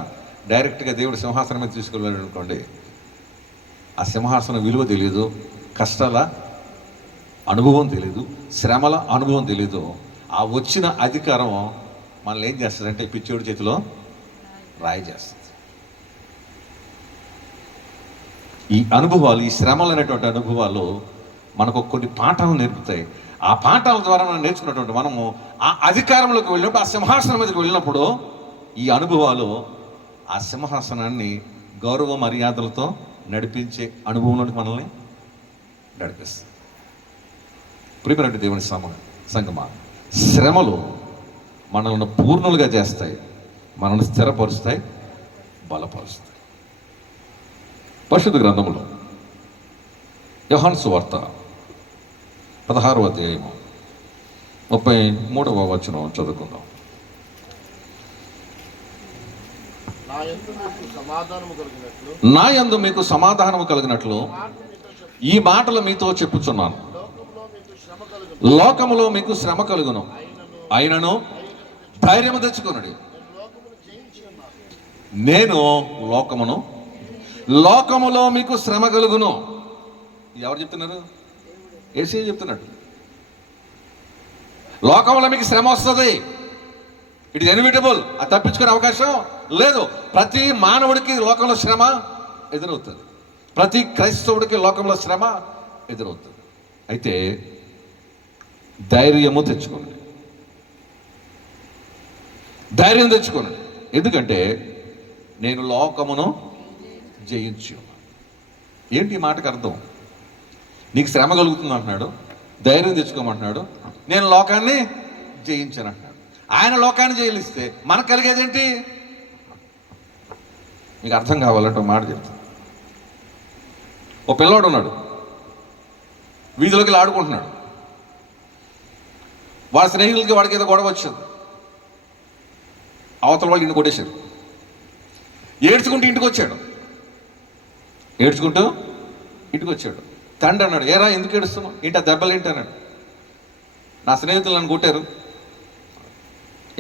డైరెక్ట్గా దేవుడు సింహాసనం మీద తీసుకెళ్ళాడు అనుకోండి, ఆ సింహాసనం విలువ తెలియదు, కష్టాల అనుభవం తెలియదు, శ్రమల అనుభవం తెలీదు. ఆ వచ్చిన అధికారం మనల్ని ఏం చేస్తుందంటే పిచ్చోడి చేతిలో రాయి చేస్తుంది. ఈ అనుభవాలు, ఈ శ్రమలు అనేటువంటి అనుభవాలు మనకు కొన్ని పాఠాలు నేర్పుతాయి. ఆ పాఠాల ద్వారా మనం నేర్చుకున్నటువంటి మనము ఆ అధికారంలోకి వెళ్ళినప్పుడు, ఆ సింహాసనం మీదకి వెళ్ళినప్పుడు ఈ అనుభవాలు ఆ సింహాసనాన్ని గౌరవ మర్యాదలతో నడిపించే అనుభవంలోకి మనల్ని నడిపిస్తుంది. ప్రియమైనటువంటి దేవుని సంగమా, శ్రమలు మనల్ని పూర్ణులుగా చేస్తాయి, మనల్ని స్థిరపరుస్తాయి, బలపరుస్తాయి. పరిశుద్ధ గ్రంథములో యోహాను సువార్త 16వ అధ్యాయము 33వ వచనం చదువుకుందాం. నా యందు మీకు సమాధానము కలిగినట్లు ఈ మాటలు మీతో చెప్పుచున్నాను. లోకములో మీకు శ్రమ కలుగును, అయినను ధైర్యము తెచ్చుకొనుడి, నేను లోకములో మీకు శ్రమ కలుగును. ఎవరు చెప్తున్నారు? యేసయ్య చెప్తున్నాడు. లోకంలో మీకు శ్రమ వస్తుంది, ఇట్ ఇస్ ఇన్విటబుల్. అది తప్పించుకునే అవకాశం లేదు. ప్రతి మానవుడికి లోకంలో శ్రమ ఎదురవుతుంది, ప్రతి క్రైస్తవుడికి లోకంలో శ్రమ ఎదురవుతుంది. అయితే ధైర్యం తెచ్చుకోండి. ఎందుకంటే నేను లోకమును జయించు. ఏంటి ఈ మాటకు అర్థం? నీకు శ్రమ కలుగుతుంది అంటున్నాడు, ధైర్యం తెచ్చుకోమంటున్నాడు. నేను లోకాన్ని జయించాను అంటున్నాడు. ఆయన లోకాన్ని జయిలిస్తే మనకు కలిగేదేంటి? మీకు అర్థం కావాలంటే మాట చెప్తాను. ఓ పిల్లవాడు ఉన్నాడు, వీధిలోకి వెళ్ళి ఆడుకుంటున్నాడు. వాళ్ళ స్నేహితులకి వాడికి ఏదో గొడవ వచ్చింది. అవతల వాళ్ళు ఇంటికి కొట్టేశారు. ఏడ్చుకుంటూ ఇంటికి వచ్చాడు. తండ్రి అన్నాడు, ఏరా ఎందుకు ఏడుస్తున్నావు? ఏంటి ఆ దెబ్బలు ఏంటి అన్నాడు. నా స్నేహితులు నన్ను కొట్టారు.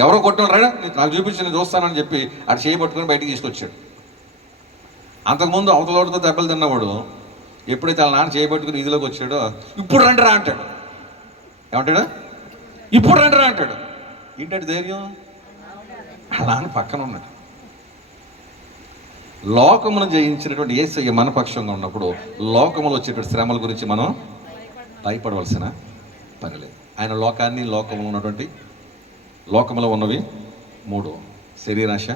ఎవరో కొట్టాడు, రాడా నాకు చూపించి నేను చూస్తానని చెప్పి ఆడు చేయి పట్టుకొని బయటికి తీసుకొచ్చాడు. అంతకుముందు అవతలవాడితో దెబ్బలు తిన్నవాడు ఎప్పుడైతే వాళ్ళ నాన్న చేయబట్టుకుని వీధిలోకి వచ్చాడో, ఇప్పుడు రండిరా అంటాడు. ఏమంటాడు? ఇప్పుడు రండిరా అంటాడు. ఏంటంటే ధైర్యం? నాన్న పక్కన ఉన్నాడు. లోకమును జయించినటువంటి యేసయ్య మన పక్షంగా ఉన్నప్పుడు లోకములో వచ్చేటువంటి శ్రమల గురించి మనం భయపడవలసిన పని లేదు. ఆయన లోకములో ఉన్నవి 3: శరీరాశ,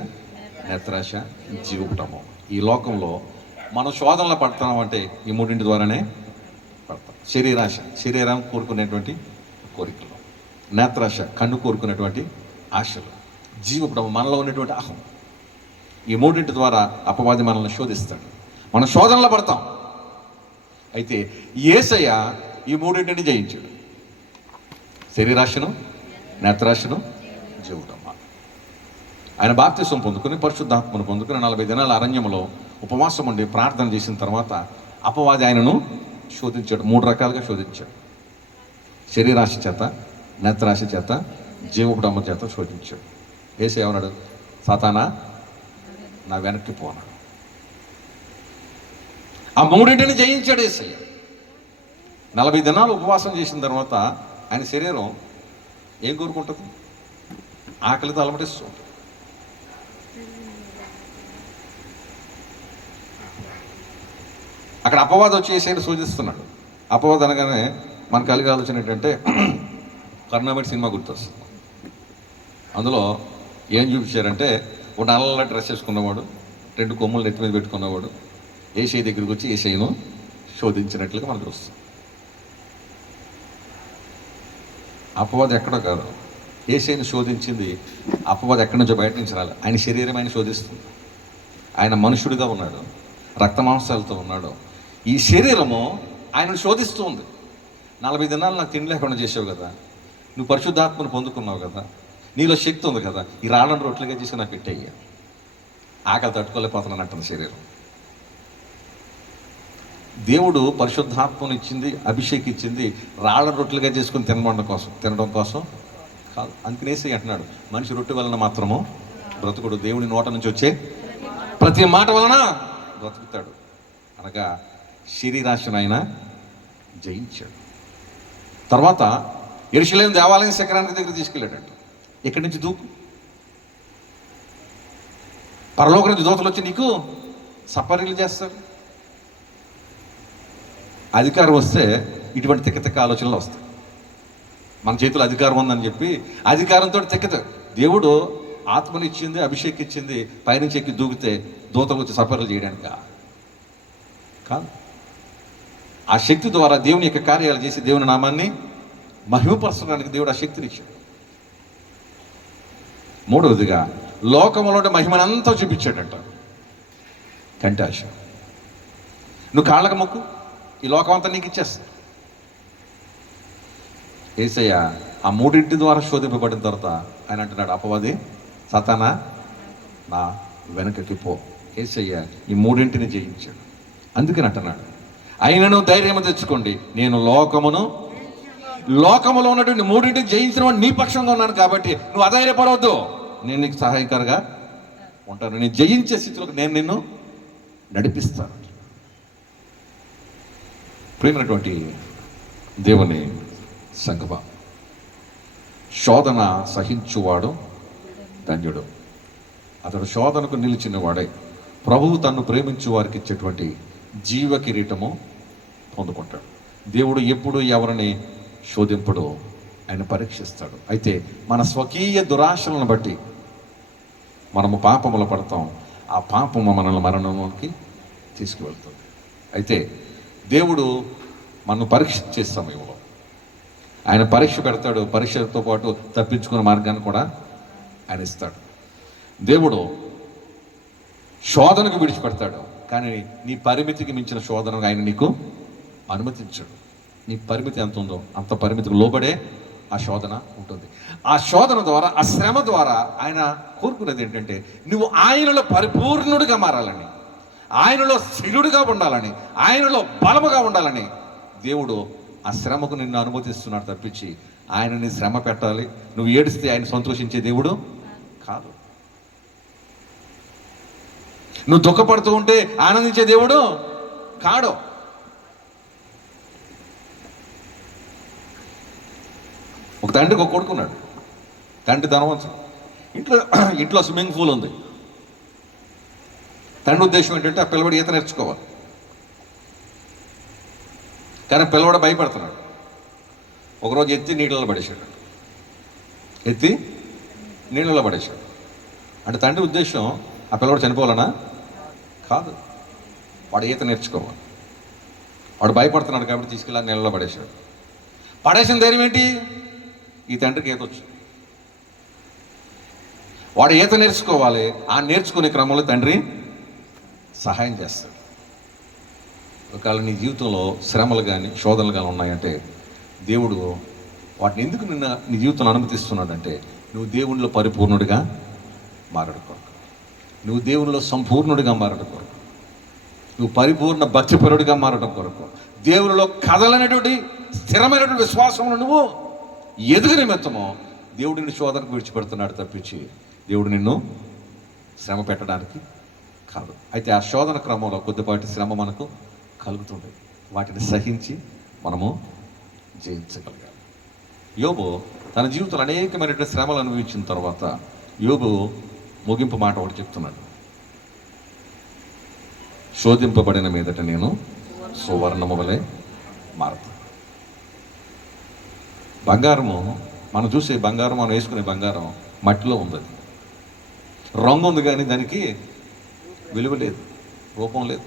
నేత్రాశ, జీవపుటము. ఈ లోకంలో మనం శోధనలో పడతామంటే ఈ 3 ద్వారానే పడతాం. శరీరాశ, శరీరం కోరుకునేటువంటి కోరికలు. నేత్రాశ, కన్ను కోరుకునేటువంటి ఆశలు. జీవపుటము, మనలో ఉన్నటువంటి అహం. ఈ 3 ద్వారా అపవాది మనల్ని శోధిస్తాడు, మనం శోధనలో పడతాం. అయితే యేసయ్య ఈ 3 జయించాడు: శరీరాశను, నేత్రాశను, జీవపుటము. ఆయన బాప్తిసం పొందుకుని పరిశుద్ధాత్మను పొందుకుని 40 దినాల అరణ్యంలో ఉపవాసం ఉండి ప్రార్థన చేసిన తర్వాత అపవాది ఆయనను శోధించాడు. 3 రకాలుగా శోధించాడు. శరీరాశ చేత, నేత్రాశ చేత, జీవపుటము చేత శోధించాడు. యేసయ్య ఏమన్నాడు? సాతానా, నా వెనక్కి పోనాడు. ఆ 3 జయించాడు యేసయ్య. 40 దినాలు ఉపవాసం చేసిన తర్వాత ఆయన శరీరం ఏం కోరుకుంటుంది? ఆకలితో అలమటిస్తూ ఉంటుంది. అక్కడ అపవాదం వచ్చి యేసయ్యను సూచిస్తున్నాడు. అపవాదం అనగానే మనకు కలిగే ఆలోచన ఏంటంటే కరుణామణి సినిమా గుర్తొస్తుంది. అందులో ఏం చూపించారంటే ఒక నల్ల డ్రెస్ వేసుకున్నవాడు, 2 కొమ్ములు నెత్తి మీద పెట్టుకున్నవాడు యేసయ్య దగ్గరికి వచ్చి యేసయ్యను శోధించినట్లుగా మనకు వస్తుంది. అపవాదం ఎక్కడో కాదు, యేసయ్యను శోధించింది అపవాదం ఎక్కడి నుంచో బయట నుంచి రాలి. ఆయన శరీరం ఆయన శోధిస్తుంది. ఆయన మనుషుడిగా ఉన్నాడు, రక్తమాంసాలతో ఉన్నాడు. ఈ శరీరము ఆయనను శోధిస్తూ ఉంది. 40 దినాలు నాకు తిండి లేకుండా చేసావు కదా, నువ్వు పరిశుద్ధాత్మను పొందుకున్నావు కదా, నీలో శక్తి ఉంది కదా, ఈ రాళ్ళను రొట్టెలుగా చేసి నాకు పెట్టేయ్యా. ఆకలి తట్టుకోలేకపోతున్నాను అంటుంది శరీరం. దేవుడు పరిశుద్ధాత్మను ఇచ్చింది, అభిషేక్ ఇచ్చింది రాళ్ళ రొట్టెలుగా చేసుకుని తినడం కోసం కాదు. అందుకనేసి అంటున్నాడు, మనిషి రొట్టె వలన మాత్రము బ్రతుకుడు, దేవుని నోట నుంచి వచ్చే ప్రతి మాట వలన బ్రతుకుతాడు. అనగా శరీరాశను ఆయన జయించాడు. తర్వాత యెరూషలేము దేవాలయం శిఖరానికి దగ్గర తీసుకెళ్ళాడంట. ఇక్కడి నుంచి దూకు, పరలోక నుంచి దూతలు వచ్చి నీకు సపర్యలు చేస్తారు. అధికారం వస్తే ఇటువంటి తిక్క ఆలోచనలు వస్తాయి. మన చేతిలో అధికారం ఉందని చెప్పి అధికారంతో దేవుడు ఆత్మని ఇచ్చింది, అభిషేక్ ఇచ్చింది, పైనుంచి ఎక్కి దూకితే దూతలు వచ్చి సపర్యలు చేయడానికి కాదు. ఆ శక్తి ద్వారా దేవుని యొక్క కార్యాలు చేసి దేవుని నామాన్ని మహిమపరచడానికి దేవుడు ఆ శక్తిని ఇచ్చాడు. మూడవదిగా లోకంలో మహిమనంతా చూపించాడంట. కంటి ఆశ. నువ్వు కాళ్ళకు మొక్కు, ఈ లోకం అంతా నీకు ఇచ్చేస్తా. యేసయ్య ఆ మూడింటి ద్వారా శోధింపబడిన తర్వాత ఆయన అంటున్నాడు, అపవాది సతానా నా వెనకకి పో. యేసయ్య ఈ మూడింటిని జయించాడు. అందుకని అంటున్నాడు, ఆయనను ధైర్యం తెచ్చుకోండి, నేను లోకములో ఉన్నటువంటి మూడింటిని జయించిన వాడు నీ పక్షంగా ఉన్నాను కాబట్టి నువ్వు అధైర్యపడవద్దు, నేను నీకు సహాయకరంగా ఉంటాను, నేను జయించే స్థితిలోకి నేను నిన్ను నడిపిస్తాను. ప్రియమైనటువంటి దేవుని సంగమా, శోధన సహించువాడు ధన్యుడు, అతడు శోధనకు నిలిచిన వాడే ప్రభువు తన్ను ప్రేమించు వారికి ఇచ్చేటువంటి జీవ కిరీటము పొందుకుంటాడు. దేవుడు ఎప్పుడు ఎవరిని శోధింపడు, ఆయన పరీక్షిస్తాడు. అయితే మన స్వకీయ దురాశలను బట్టి మనము పాపములు పడతాం, ఆ పాపము మనల్ని మరణంలోకి తీసుకువెళ్తుంది. అయితే దేవుడు మనను పరీక్షించే సమయంలో ఆయన పరీక్ష పెడతాడు, పరీక్షతో పాటు తప్పించుకునే మార్గాన్ని కూడా ఆయన ఇస్తాడు. దేవుడు శోధనకు విడిచిపెడతాడు, కానీ నీ పరిమితికి మించిన శోధనకు ఆయన నీకు అనుమతించాడు. నీ పరిమితి ఎంత ఉందో అంత పరిమితికి లోబడే ఆ శోధన ఉంటుంది. ఆ శోధన ద్వారా, ఆ శ్రమ ద్వారా ఆయన కోరుకునేది ఏంటంటే నువ్వు ఆయనలో పరిపూర్ణుడిగా మారాలని, ఆయనలో స్థిరుడిగా ఉండాలని, ఆయనలో బలముగా ఉండాలని దేవుడు ఆ శ్రమకు నిన్ను అనుమతిస్తున్నాడు తప్పించి ఆయనని శ్రమ పెట్టాలి, నువ్వు ఏడిస్తే ఆయన సంతోషించే దేవుడు కాదు. నువ్వు దుఃఖపడుతూ ఉంటే ఆనందించే దేవుడు కాడు. ఒక తండ్రికి ఒక కొడుకున్నాడు. తండ్రి ధనవంతుడు, ఇంట్లో స్విమ్మింగ్ పూల్ ఉంది. తండ్రి ఉద్దేశం ఏంటంటే ఆ పిల్లవాడు ఈత నేర్చుకోవాలి, కానీ పిల్లవాడు భయపడుతున్నాడు. ఒకరోజు ఎత్తి నీళ్ళలో పడేశాడు. అంటే తండ్రి ఉద్దేశం ఆ పిల్లవాడు చనిపోవాలనా? కాదు, వాడు ఈత నేర్చుకోవాలి. వాడు భయపడుతున్నాడు కాబట్టి తీసుకెళ్ళి నీళ్ళలో పడేశాడు. పడేసిన ధైర్యం ఏంటి? ఈ తండ్రికి ఈత వచ్చు. వాడు ఈత నేర్చుకోవాలి, ఆ నేర్చుకునే క్రమంలో తండ్రి సహాయం చేస్తాడు. ఒకవేళ నీ జీవితంలో శ్రమలు కానీ శోధనలు కానీ ఉన్నాయంటే దేవుడు వాటిని ఎందుకు నీ జీవితంలో అనుమతిస్తున్నాడంటే నువ్వు దేవునిలో పరిపూర్ణుడిగా మారడం కొరకు, నువ్వు దేవునిలో సంపూర్ణుడిగా మారడం కొరకు, నువ్వు పరిపూర్ణ భక్తిపరుడిగా మారడం కొరకు, దేవునిలో కదలనేటువంటి స్థిరమైనటువంటి విశ్వాసంలో నువ్వు ఎదుగు నిమిత్తమో దేవుడు నిన్ను శోధనకు విడిచిపెడుతున్నాడు తప్పించి దేవుడు నిన్ను శ్రమ పెట్టడానికి కాదు. అయితే ఆ శోధన క్రమంలో కొద్దిపాటి శ్రమ మనకు కలుగుతుంది, వాటిని సహించి మనము జయించగలగాలి. యోబు తన జీవితంలో అనేకమైనటువంటి శ్రమలు అనుభవించిన తర్వాత యోబు ముగింపు మాట ఒకటి చెప్తున్నాడు, శోధింపబడిన మీదట నేను సువర్ణము వలె మారుతాను. బంగారము, మనం చూసే బంగారం, మనం వేసుకునే బంగారం మట్టిలో ఉంది, అది రంగు ఉంది కానీ దానికి విలువ లేదు, రూపం లేదు.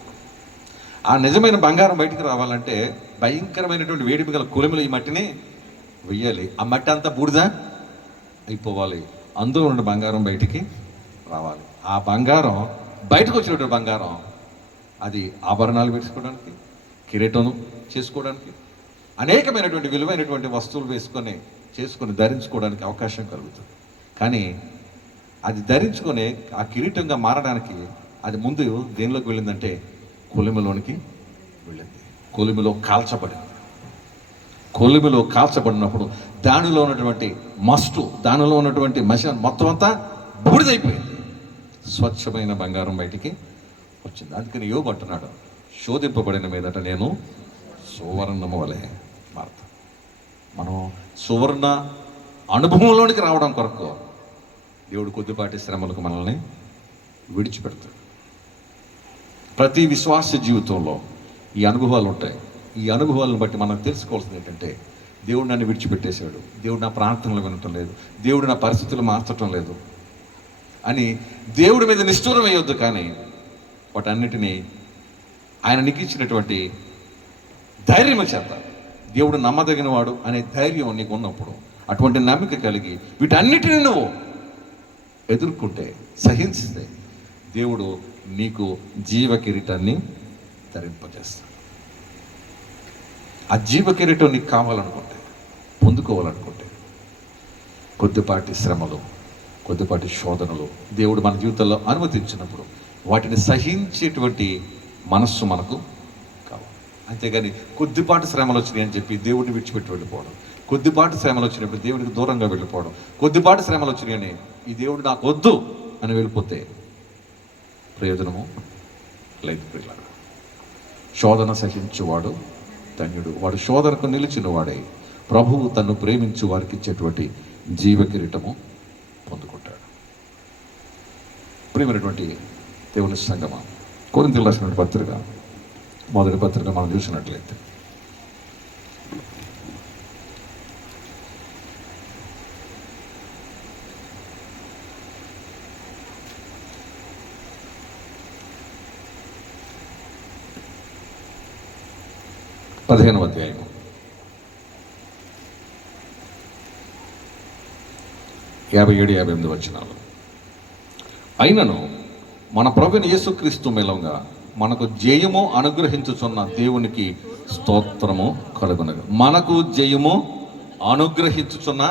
ఆ నిజమైన బంగారం బయటికి రావాలంటే భయంకరమైనటువంటి వేడిమి గల కొలిమిలో ఈ మట్టిని వెయ్యాలి. ఆ మట్టి అంతా బూడిద అయిపోవాలి, అందులో ఉన్న బంగారం బయటికి రావాలి. ఆ బంగారం బయటకు వచ్చినటువంటి బంగారం అది ఆభరణాలు వేసుకోవడానికి, కిరీటం చేసుకోవడానికి, అనేకమైనటువంటి విలువైనటువంటి వస్తువులు చేసుకొని ధరించుకోవడానికి అవకాశం కలుగుతుంది. కానీ అది ధరించుకొని ఆ కిరీటంగా మారడానికి అది ముందు దేనిలోకి వెళ్ళిందంటే కొలిమిలోనికి వెళ్ళింది. కొలిమిలో కాల్చబడినప్పుడు దానిలో ఉన్నటువంటి దానిలో ఉన్నటువంటి మషిన్ మొత్తం అంతా బూడిదైపోయింది, స్వచ్ఛమైన బంగారం బయటికి వచ్చింది. అందుకని యోబు అంటున్నాడు, శోధింపబడిన మీదట నేను సువర్ణము వలె మారుతాను. మనం సువర్ణ అనుభవంలోనికి రావడం కొరకు దేవుడు కొద్దిపాటి శ్రమలకు మనల్ని విడిచిపెడతాడు. ప్రతి విశ్వాస జీవితంలో ఈ అనుభవాలు ఉంటాయి. ఈ అనుభవాలను బట్టి మనం తెలుసుకోవాల్సింది ఏంటంటే దేవుడు నన్ను విడిచిపెట్టేశాడు, దేవుడు నా ప్రార్థనలు వినటం లేదు, దేవుడు నా పరిస్థితులు మార్చటం లేదు అని దేవుడి మీద నిష్ఠూరం వేయొద్దు. కానీ వాటన్నిటినీ ఆయన నీకు ఇచ్చినటువంటి ధైర్యం చేత, దేవుడు నమ్మదగిన వాడు అనే ధైర్యం నీకు ఉన్నప్పుడు, అటువంటి నమ్మిక కలిగి వీటన్నిటిని నువ్వు ఎదుర్కొంటే, సహించితే, దేవుడు నీకు జీవ కిరీటాన్ని ధరింపజేస్తాడు. ఆ జీవ కిరీటం నీకు కావాలనుకుంటే, పొందుకోవాలనుకుంటే, కొద్దిపాటి శ్రమలు, కొద్దిపాటి శోధనలు దేవుడు మన జీవితంలో అనుమతించినప్పుడు వాటిని సహించేటువంటి మనస్సు మనకు కావాలి. అంతేగాని కొద్దిపాటి శ్రమలు వచ్చినాయి అని చెప్పి దేవుడిని విడిచిపెట్టి వెళ్ళిపోవడం, కొద్దిపాటి శ్రమలు వచ్చినప్పుడు దేవుడికి దూరంగా వెళ్ళిపోవడం, కొద్దిపాటి శ్రమలు వచ్చినాయని ఈ దేవుడు నాకు వద్దు అని వెళ్ళిపోతే ప్రయోజనము లేదు. ప్రియులారా, శోధన సహించువాడు ధన్యుడు, వాడు శోధనకు నిలిచిన వాడే ప్రభువు తన్ను ప్రేమించు వారికి ఇచ్చేటువంటి జీవ కిరీటము పొందుకుంటాడు. ప్రియమైనటువంటి దేవుని సంగమా, కొరింథీయులకు రాసినటువంటి పత్రిక, మొదటి పత్రిక మనం చూసినట్లయితే పదిహేనవ అధ్యాయము 57-58 వచనాలు. అయినను మన ప్రభువైన యేసుక్రీస్తు మూలంగా మనకు జయము అనుగ్రహించుచున్న దేవునికి స్తోత్రము కలుగునగా. మనకు జయము అనుగ్రహించుచున్న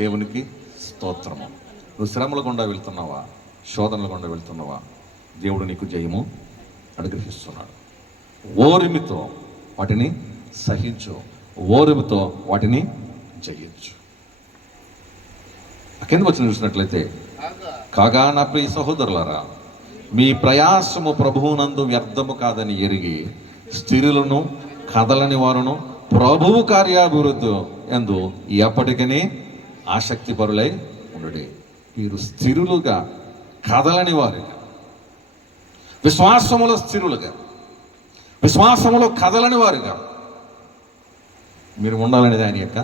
దేవునికి స్తోత్రము. నువ్వు శ్రమల గుండా వెళ్తున్నావా, శోధనల గుండా వెళ్తున్నావా, దేవుడు నీకు జయము అనుగ్రహిస్తున్నాడు. ఓరిమితో వాటిని సహించు, ఓరిమితో వాటిని జయించు. కింద వచ్చిన చూసినట్లయితే, కాగా నా ప్రియ సహోదరులారా, మీ ప్రయాసము ప్రభువునందు వ్యర్థము కాదని ఎరిగి స్థిరులను కదలని వారును ప్రభువు కార్యాభివృద్ధి యందు ఎప్పటికీ ఆసక్తి పరులై ఉండుడి. మీరు స్థిరులుగా, కదలని వారుగా, విశ్వాసములో స్థిరులుగా, విశ్వాసములో కదలని వారుగా మీరు ఉండాలనేది ఆయన యొక్క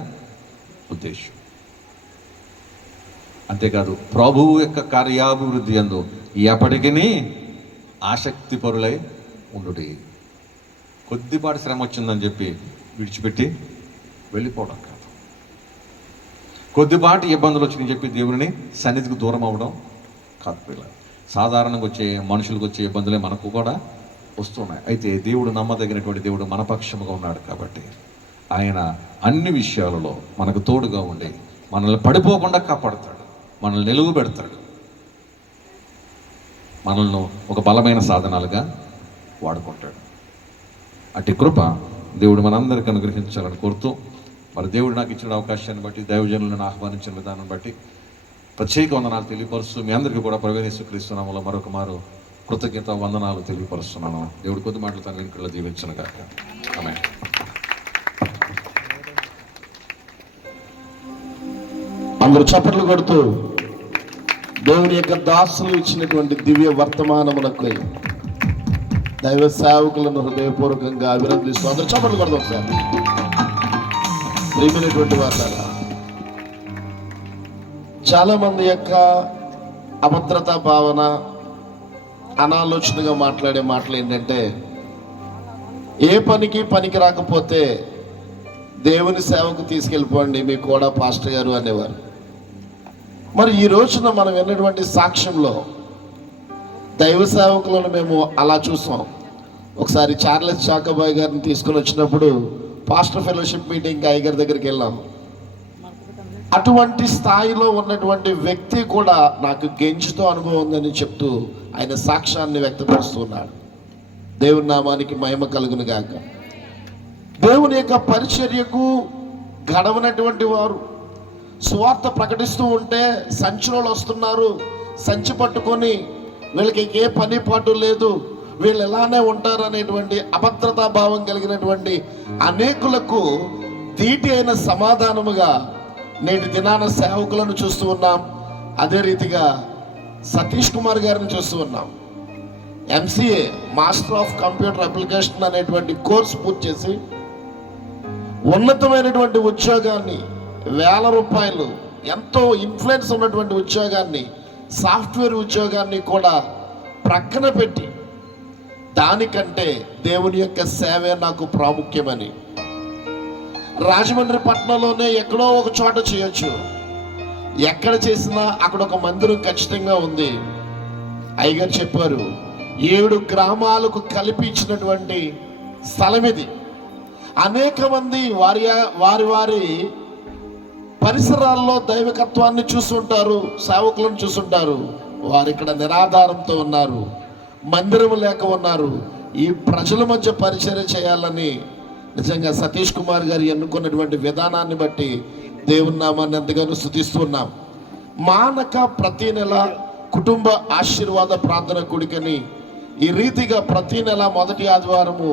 ఉద్దేశం. అంతేకాదు, ప్రభువు యొక్క కార్యాభివృద్ధి యందు ఎప్పటికీ ఆసక్తి పరులై ఉండుడి. కొద్దిపాటి శ్రమ వచ్చిందని చెప్పి విడిచిపెట్టి వెళ్ళిపోవడం కాదు. కొద్దిపాటి ఇబ్బందులు వచ్చినాయని చెప్పి దేవుని సన్నిధికి దూరం అవ్వడం కాదు. పిల్లలు, సాధారణంగా వచ్చే మనుషులకు వచ్చే ఇబ్బందులే మనకు కూడా వస్తున్నాయి. అయితే దేవుడు నమ్మదగినటువంటి దేవుడు మన పక్షముగా ఉన్నాడు కాబట్టి ఆయన అన్ని విషయాలలో మనకు తోడుగా ఉండి మనల్ని పడిపోకుండా కాపాడుతాడు, మనల్ని నిలువ పెడతాడు, మనల్ని ఒక బలమైన సాధనాలుగా వాడుకుంటాడు. అట్టి కృప దేవుడు మనందరికీ అనుగ్రహించాలని కోరుతూ, మరి దేవుడు నాకు ఇచ్చిన అవకాశాన్ని బట్టి, దైవజనులను ఆహ్వానించిన విధానం బట్టి ప్రత్యేక వందనాలు తెలియపరుస్తూ, మీ అందరికీ కూడా ప్రభువైన యేసుక్రీస్తు నామములో మరొక మారు కృతజ్ఞత వందనాలు తెలియపరుస్తున్నాను. దేవుడు కొద్ది మాటలు తన వెనుకల్లో దీవించును గాక. ఆమేన్. అందరూ చప్పట్లు కొడుతూ దేవుని యొక్క దాసులు ఇచ్చినటువంటి దివ్య వర్తమానమునకు దైవ సేవకులను హృదయపూర్వకంగా అభినందిస్తూ అందరూ చప్పట్లు కొడతాం. సార్, ప్రియమైనటువంటి వారులారా, చాలా మంది యొక్క అభద్రతా భావన, అనాలోచనగా మాట్లాడే మాటలు ఏంటంటే, ఏ పనికి పనికి రాకపోతే దేవుని సేవకు తీసుకెళ్ళిపోండి మీకు కూడా పాస్టర్ గారు అనేవారు. మరి ఈ రోజున మనం విన్నటువంటి సాక్ష్యంలో దైవ సేవకులను మేము అలా చూసాం. ఒకసారి చార్లెస్ చాకబాయ్ గారిని తీసుకుని వచ్చినప్పుడు పాస్టర్ ఫెలోషిప్ మీటింగ్కి అయ్యగారి దగ్గరికి వెళ్ళాం. అటువంటి స్థాయిలో ఉన్నటువంటి వ్యక్తి కూడా నాకు గెంచుతో అనుభవం ఉందని చెప్తూ ఆయన సాక్ష్యాన్ని వ్యక్తపరుస్తున్నాడు. దేవుని నామానికి మహిమ కలుగును గాక. దేవుని యొక్క పరిచర్యకు గడవనటువంటి వారు సువార్త ప్రకటిస్తూ ఉంటే సంచులు వస్తున్నారు, సంచి పట్టుకొని వీళ్ళకి ఏ పని పాటు లేదు, వీళ్ళు ఎలానే ఉంటారు అనేటువంటి అభద్రతా భావం కలిగినటువంటి అనేకులకు ధీటి అయిన సమాధానముగా నేటి దినాన సేవకులను చూస్తూ ఉన్నాం. అదే రీతిగా సతీష్ కుమార్ గారిని చూస్తూ ఉన్నాం. MCA master of computer application అనేటువంటి కోర్స్ పూర్తి చేసి ఉన్నతమైనటువంటి ఉద్యోగాన్ని, వేల రూపాయలు ఎంతో ఇన్ఫ్లుయెన్స్ ఉన్నటువంటి ఉద్యోగాన్ని, సాఫ్ట్వేర్ ఉద్యోగాన్ని కూడా ప్రక్కన పెట్టి దానికంటే దేవుని యొక్క సేవే నాకు ప్రాముఖ్యమని రాజమండ్రి పట్టణంలోనే ఎక్కడో ఒక చోట చేయొచ్చు. ఎక్కడ చేసినా అక్కడ ఒక మందిరం ఖచ్చితంగా ఉంది. అయ్యగారు చెప్పారు, 7 గ్రామాలకు కలిపి ఇచ్చినటువంటి స్థలం ఇది. అనేక మంది వారి వారి పరిసరాల్లో దైవకత్వాన్ని చూస్తుంటారు, సేవకులను చూస్తుంటారు. వారు ఇక్కడ నిరాధారంతో ఉన్నారు, మందిరం లేక ఉన్నారు. ఈ ప్రజల మధ్య పరిచర్య చేయాలని నిజంగా సతీష్ కుమార్ గారు ఎన్నుకున్నటువంటి విధానాన్ని బట్టి దేవుని నామాన్ని ఎంతగానో స్తుతిస్తున్నాం. మానక ప్రతి నెల కుటుంబ ఆశీర్వాద ప్రార్థన కూడికని ఈ రీతిగా ప్రతి నెల మొదటి ఆదివారము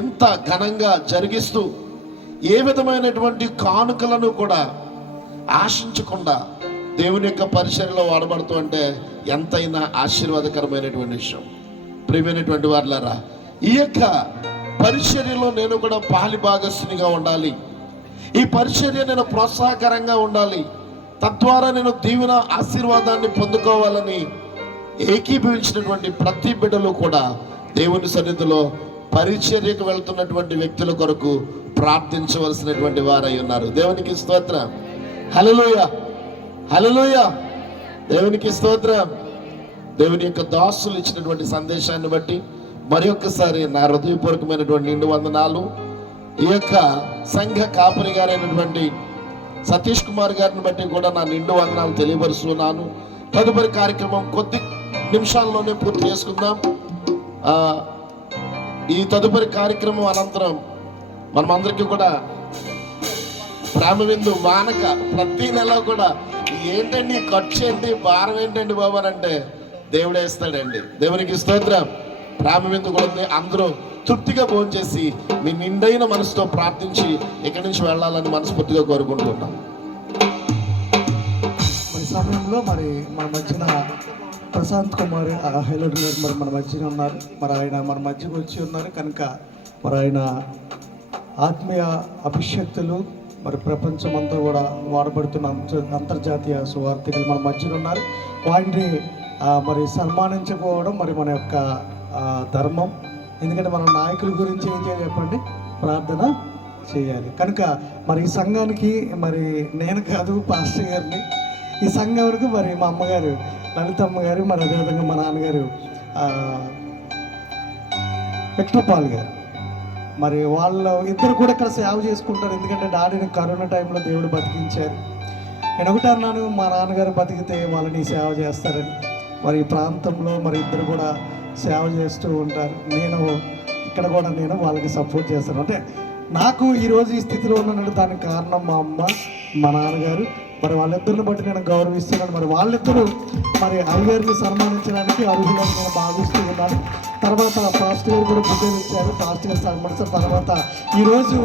ఇంత ఘనంగా జరిగిస్తూ ఏ విధమైనటువంటి కానుకలను కూడా ఆశించకుండా దేవుని యొక్క పరిచర్యలో వాడబడుతూ అంటే ఎంతైనా ఆశీర్వాదకరమైనటువంటి విషయం. ప్రియమైనటువంటి వారులారా, ఈ యొక్క పరిచర్యలో నేను కూడా పాలి భాగస్సునిగా ఉండాలి. ఈ పరిచర్య నేను ప్రోత్సాహకరంగా ఉండాలి. తద్వారా నేను దీవెన ఆశీర్వాదాన్ని పొందుకోవాలని ఏకీభవించినటువంటి ప్రతి బిడ్డలు కూడా దేవుని సన్నిధిలో పరిచర్యకు వెళ్తున్నటువంటి వ్యక్తుల కొరకు ప్రార్థించవలసినటువంటి వారై ఉన్నారు. దేవునికి స్తోత్రం. హల్లెలూయా, హల్లెలూయా. దేవునికి స్తోత్రం. దేవుని యొక్క దాసులు ఇచ్చినటువంటి సందేశాన్ని బట్టి మరి ఒక్కసారి నా హృదయపూర్వకమైనటువంటి నిండు వందనాలు. ఈ యొక్క సంఘ కాపరి గారైనటువంటి సతీష్ కుమార్ గారిని బట్టి కూడా నా నిండు వందనాలు తెలియపరుస్తున్నాను. తదుపరి కార్యక్రమం కొద్ది నిమిషాల్లోనే పూర్తి చేసుకుందాం. ఈ తదుపరి కార్యక్రమం అనంతరం మనమందరికీ కూడా ప్రేమ విందు మానక ప్రతి నెల కూడా ఏంటండి ఖర్చు ఏంటి, భారం ఏంటండి బాబు అని అంటే దేవుడే ఇస్తాడండి. దేవునికి స్తోత్రం. ప్రేమ విందు కూడా ఉంది. అందరూ తృప్తిగా భోజనం చేసి మీ నిండైన మనసుతో ప్రార్థించి ఇక్కడి నుంచి వెళ్ళాలని మనస్ఫూర్తిగా కోరుకుంటున్నాం. మన సమయంలో మరి మన మధ్యన ప్రశాంత్ కుమార్ హైలైట్ మరి మన మధ్యన ఉన్నారు. మరి ఆయన మన మధ్యకు వచ్చి ఉన్నారు కనుక మరి ఆయన ఆత్మీయ అభిషక్తులు మరి ప్రపంచం అంతా కూడా వాడబడుతున్న అంతర్జాతీయ సువార్థికులు మన మధ్యన ఉన్నారు. వాటిని మరి సన్మానించుకోవడం మరి మన యొక్క ధర్మం. ఎందుకంటే మన నాయకుల గురించి ఏం చేయాలి చెప్పండి, ప్రార్థన చేయాలి. కనుక మరి ఈ సంఘానికి మరి నేను కాదు పాస్టర్ గారిని, ఈ సంఘానికి మరి మా అమ్మగారు లలితమ్మ గారు, మరి అదేవిధంగా మా నాన్నగారు విక్టపాల్ గారు, మరి వాళ్ళు ఇద్దరు కూడా ఇక్కడ సేవ చేసుకుంటారు. ఎందుకంటే డాడీని కరోనా టైంలో దేవుడు బతికించారు. నేను ఒకటి అన్నాను, మా నాన్నగారు బతికితే వాళ్ళని సేవ చేస్తారని. మరి ఈ ప్రాంతంలో మరి ఇద్దరు కూడా సేవ చేస్తూ ఉంటారు. నేను ఇక్కడ కూడా నేను వాళ్ళకి సపోర్ట్ చేస్తాను. అంటే నాకు ఈరోజు ఈ స్థితిలో ఉన్నానంటే దానికి కారణం మా అమ్మ, మా నాన్నగారు. మరి వాళ్ళిద్దరిని బట్టి నేను గౌరవిస్తున్నాను. మరి వాళ్ళిద్దరూ మరి అయ్యగారిని సన్మానించడానికి అర్హులని నేను భావిస్తూ ఉన్నాను. తర్వాత పాస్టర్ గారు కూడా బుద్ధి ఇచ్చారు, పాస్టర్ గారు సన్మానించిన తర్వాత ఈరోజు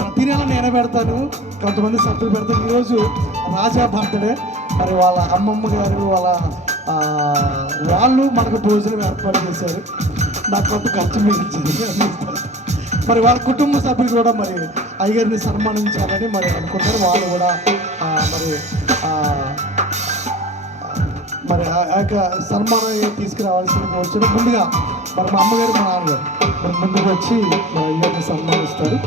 ప్రతి నెల నేను పెడతాను, కొంతమంది సభ్యులు పెడతాను. ఈరోజు రాజా బర్త్డే, మరి వాళ్ళ అమ్మమ్మ గారు వాళ్ళు మనకు భోజనం ఏర్పాటు చేశారు. నాకు కొంత ఖర్చు మిగిలించారు. మరి వాళ్ళ కుటుంబ సభ్యులు కూడా మరి అయ్యగారిని సన్మానించాలని మరి అనుకుంటారు. వాళ్ళు కూడా మరి ఆ యొక్క సన్మానం తీసుకురావాల్సిన వచ్చిన ముందుగా మరి మా అమ్మగారు, మా నాన్నగారు మరి ముందుకు వచ్చి మరి అయ్యగారిని సన్మానిస్తారు.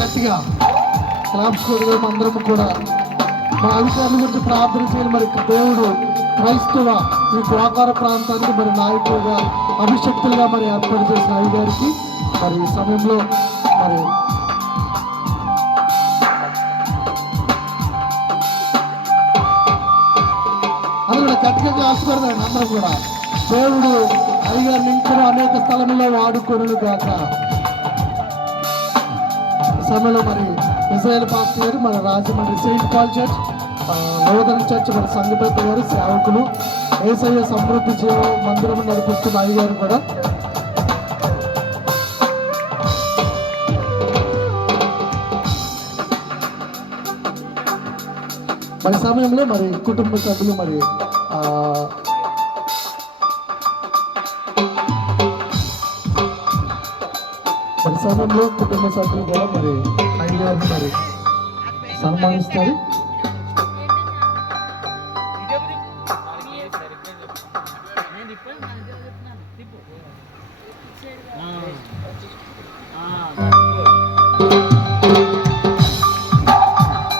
గట్టిగా క్లాప్స్కోవడం అందరం కూడా మన అధికారుల గురించి ప్రార్థన చేయాలి. మరి దేవుడు క్రైస్తవ ఈ గోకార ప్రాంతానికి మరి నాయకులుగా అభిషక్తులుగా మరి ఏర్పాటు చేసిన అయ్యగారికి మరి ఈ సమయంలో మరి అందరూ కూడా గట్టిగా ఆశీర్వాదాలు. అందరం కూడా దేవుడు అయ్యగారిని ఇంకా అనేక స్థలంలో వాడుకోను గాక. సమయంలో మరి ఇజ్రాయెల్ పాస్టర్ గారు, మన రాజమండ్రి సెయింట్ పాల్ చర్చ్, నూతన చర్చ్ మరి సంఘపెద్ద గారు, సేవకులు, యేసయ్య సమృద్ధి జీవ మందిరం నడిపిస్తున్న అయ్యగారు కూడా మరి సమయంలో మరి కుటుంబ సభ్యులు మరి సమయంలో కుటుంబ సభ్యులు కూడా మరి ఐడియాని మరి సన్మానిస్తారు.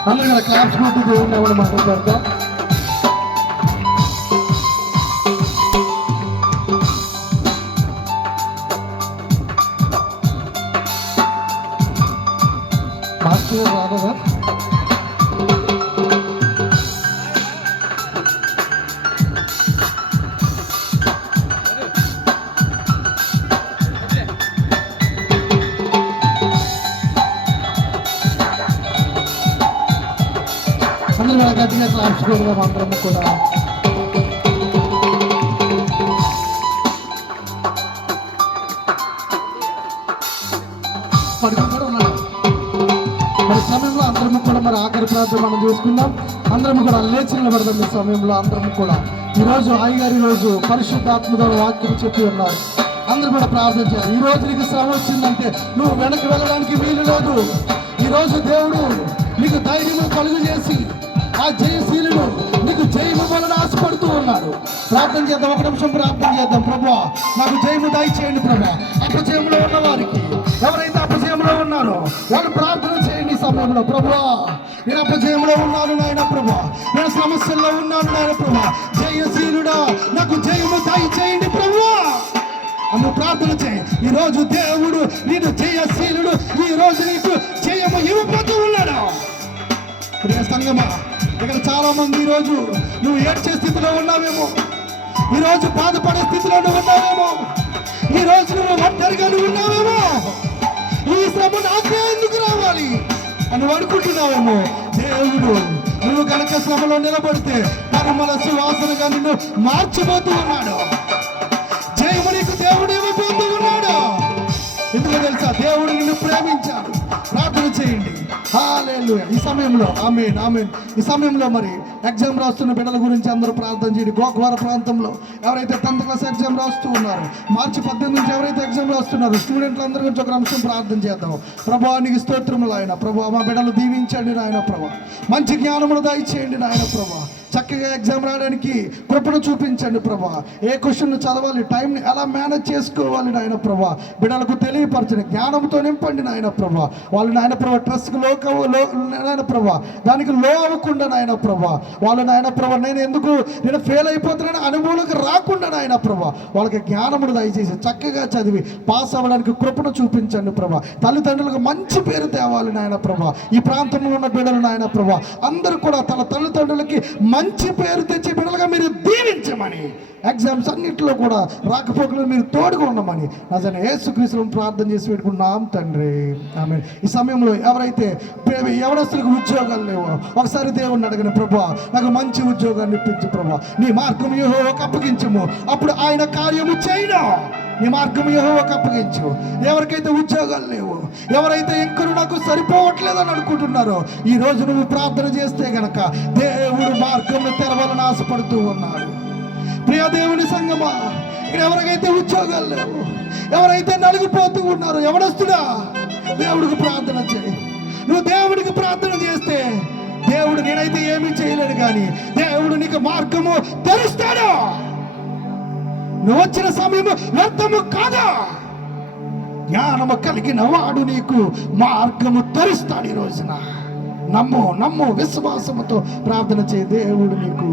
అందరూ కదా క్లాప్స్ కొట్టి దేవుడిని ఎవరు మాట్లాడతాం. మాస్టర్ రాదా అందరూ గట్టిగా క్లాప్స్ కొడదాం అందరం కూడా. మరి సమయంలో అందరము కూడా మరి ఆఖరి ప్రార్థన మనం చేసుకుందాం. అందరము కూడా లేచి నిలబడదాం. ఈ సమయంలో అందరము కూడా ఈరోజు అయ్యగారు ఈరోజు పరిశుద్ధాత్మతో వాక్యం చెప్పి ఉన్నారు. అందరూ కూడా ప్రార్థన చేయాలి. ఈ రోజు నీకు శ్రమ వచ్చిందంటే నువ్వు వెనక్కి వెళ్ళడానికి వీలు లేదు. ఈరోజు దేవుడు నీకు ధైర్యం కలుగు చేసి ఆ జయశీలుడు నీకు జయము వలన ఆశపడుతూ ఉన్నాడు. ప్రార్థన చేద్దాం, ఒక నిమిషం ప్రార్థన చేద్దాం. ప్రభువా నాకు జయము దయచేయండి ప్రభువా. అపజయంలో ఉన్న వారికి, ఎవరైతే అపజయంలో ఉన్నారో వాళ్ళు ప్రార్థన చేయండి ఈ సమయంలో. ప్రభువా నేను అపజయంలో ఉన్నాను నాయన ప్రభువా, నేను సమస్యల్లో ఉన్నాను నాయన ప్రభువా, జయశీలుడా నాకు జయము దయచేయండి ప్రభువా అను ప్రార్థన చేయి. ఈరోజు దేవుడు నీకు జయశీలుడు, ఈ రోజు నీకు జయము ఇవ్వబోతూ ఉన్నాడు. ప్రియ సంగమా, ఇక్కడ చాలా మంది ఈరోజు నువ్వు ఏడ్చే స్థితిలో ఉన్నావేమో, ఈరోజు బాధపడే స్థితిలో నువ్వు ఉన్నావేమో, ఈరోజు నువ్వు ఒంటరిగా నువ్వు ఉన్నావేమో, ఈ శ్రమ నాకే ఎందుకు రావాలి అని అనుకుంటున్నావేమో. దేవుడు నువ్వు కనుక శ్రమలో నిలబడితే పరిమళ సువాసనగా నిన్ను మార్చిపోతూ ఉన్నాడు. జయము నీకు దేవుడు ఇవ్వబోతూ ఉన్నాడు. ఎందుకు తెలుసా? దేవుడు నిన్ను ప్రేమించాడు. ప్రార్థన చేయండి. హల్లెలూయా. ఈ సమయంలో ఆమేన్ ఆమేన్. ఈ సమయంలో మరి ఎగ్జామ్ రాస్తున్న బిడ్డల గురించి అందరూ ప్రార్థన చేయండి. గోకవర ప్రాంతంలో ఎవరైతే 10th క్లాస్ ఎగ్జామ్ రాస్తూ ఉన్నారో, మార్చి 18 నుంచి ఎవరైతే ఎగ్జామ్ రాస్తున్నారో స్టూడెంట్లు అందరి గురించి ఒక నిమిషం ప్రార్థన చేద్దాం. ప్రభువా నీకు స్తోత్రములు ఆయన ప్రభువా. మా బిడ్డలు దీవించండి నాయన ప్రభువా. మంచి జ్ఞానమును దయచేయండి నాయన ప్రభువా. చక్కగా ఎగ్జామ్ రాయడానికి కృపను చూపించండి ప్రభా. ఏ క్వశ్చన్ చదవాలి, టైంని ఎలా మేనేజ్ చేసుకోవాలి నాయన ప్రభా. బిడ్డలకు తెలియపరచండి, జ్ఞానంతో నింపండి నాయన ప్రభా. వాళ్ళు నాయన ప్రభా ట్రస్ట్కి నాయన ప్రభా దానికి లో అవ్వకుండా నాయన ప్రభా, వాళ్ళు నాయన ప్రభా నేను ఫెయిల్ అయిపోతున్నాను అనుభవంలోకి రాకుండా నాయన ప్రభా వాళ్ళకి జ్ఞానమును దయచేసి చక్కగా చదివి పాస్ అవ్వడానికి కృపను చూపించండి ప్రభా. తల్లిదండ్రులకు మంచి పేరు తేవాలి నాయన ప్రభా. ఈ ప్రాంతంలో ఉన్న బిడ్డలు నాయన ప్రభా అందరూ కూడా తన తల్లిదండ్రులకి మంచి పేరు తెచ్చే బిడ్డలుగా మీరు దీవించమని, ఎగ్జామ్స్ అన్నింటిలో కూడా రాకపోకలను మీరు తోడుగా ఉండమని నిజంగా యేసుక్రీస్తును ప్రార్థన చేసి పెట్టుకున్నాం తండ్రి ఆమేన్. ఈ సమయంలో ఎవరైతే యవనస్తులకు ఉద్యోగాలు లేవో ఒకసారి దేవుణ్ణి అడగని ప్రభువా నాకు మంచి ఉద్యోగాన్ని ఇప్పించు ప్రభువా, నీ మార్గం యెహోవాకు అప్పగించుము అప్పుడు ఆయన కార్యము చేయను. నీ మార్గం యెహోవాకు అప్పగించు. ఎవరికైతే ఉద్యోగాలు లేవు, ఎవరైతే ఇంకను నాకు సరిపోవట్లేదని అనుకుంటున్నారో ఈ రోజు నువ్వు ప్రార్థన చేస్తే గనక దేవుడు మార్గంలో తెరవాలని ఆశపడుతూ ఉన్నాడు. ప్రియ దేవుని సంగమా, ఇక్కడ ఎవరికైతే ఉద్యోగాలు లేవు, ఎవరైతే నలిగిపోతూ ఉన్నారో యవనస్తుడా దేవుడికి ప్రార్థన చేయి. నువ్వు దేవుడికి ప్రార్థన చేస్తే దేవుడు నేనైతే ఏమీ చేయలేడు కానీ దేవుడు నీకు మార్గము తెరుస్తాడు. నువ్వు వచ్చిన సమయము వ్యర్థము కాదా. జ్ఞానము కలిగిన వాడు నీకు మార్గము తెరుస్తాడు. ఈ రోజున నమ్ము విశ్వాసముతో ప్రార్థన చేయి. దేవుడు నీకు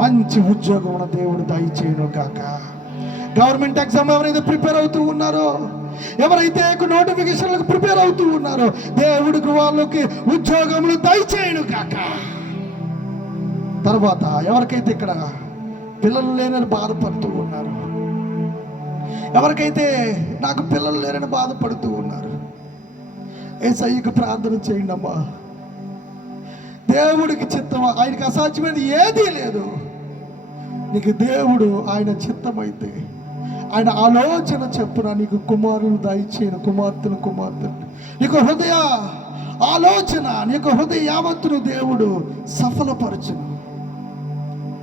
మంచి ఉద్యోగం దేవుడు దయచేయును కాక. గవర్నమెంట్ ఎగ్జామ్ ఎవరైతే ప్రిపేర్ అవుతూ ఉన్నారో, ఎవరైతే నోటిఫికేషన్లకు ప్రిపేర్ అవుతూ ఉన్నారో దేవుడికి వాళ్ళకి ఉద్యోగములు దయచేయును కాక. తర్వాత ఎవరికైతే ఇక్కడ పిల్లలు లేనని బాధపడుతూ ఉన్నారు, ఎవరికైతే నాకు పిల్లలు లేరని బాధపడుతూ ఉన్నారు, యేసయ్యకు ప్రార్థన చేయండి అమ్మా. దేవుడికి చిత్తమా, ఆయనకి అసాధ్యమైనది ఏదీ లేదు. నీకు దేవుడు ఆయన చిత్తమైతే ఆయన ఆలోచన చెప్పున నీకు కుమారులు దయచేయను, కుమార్తెను నీకు హృదయ ఆలోచన, నీ యొక్క హృదయ యావత్తును దేవుడు సఫలపరచును.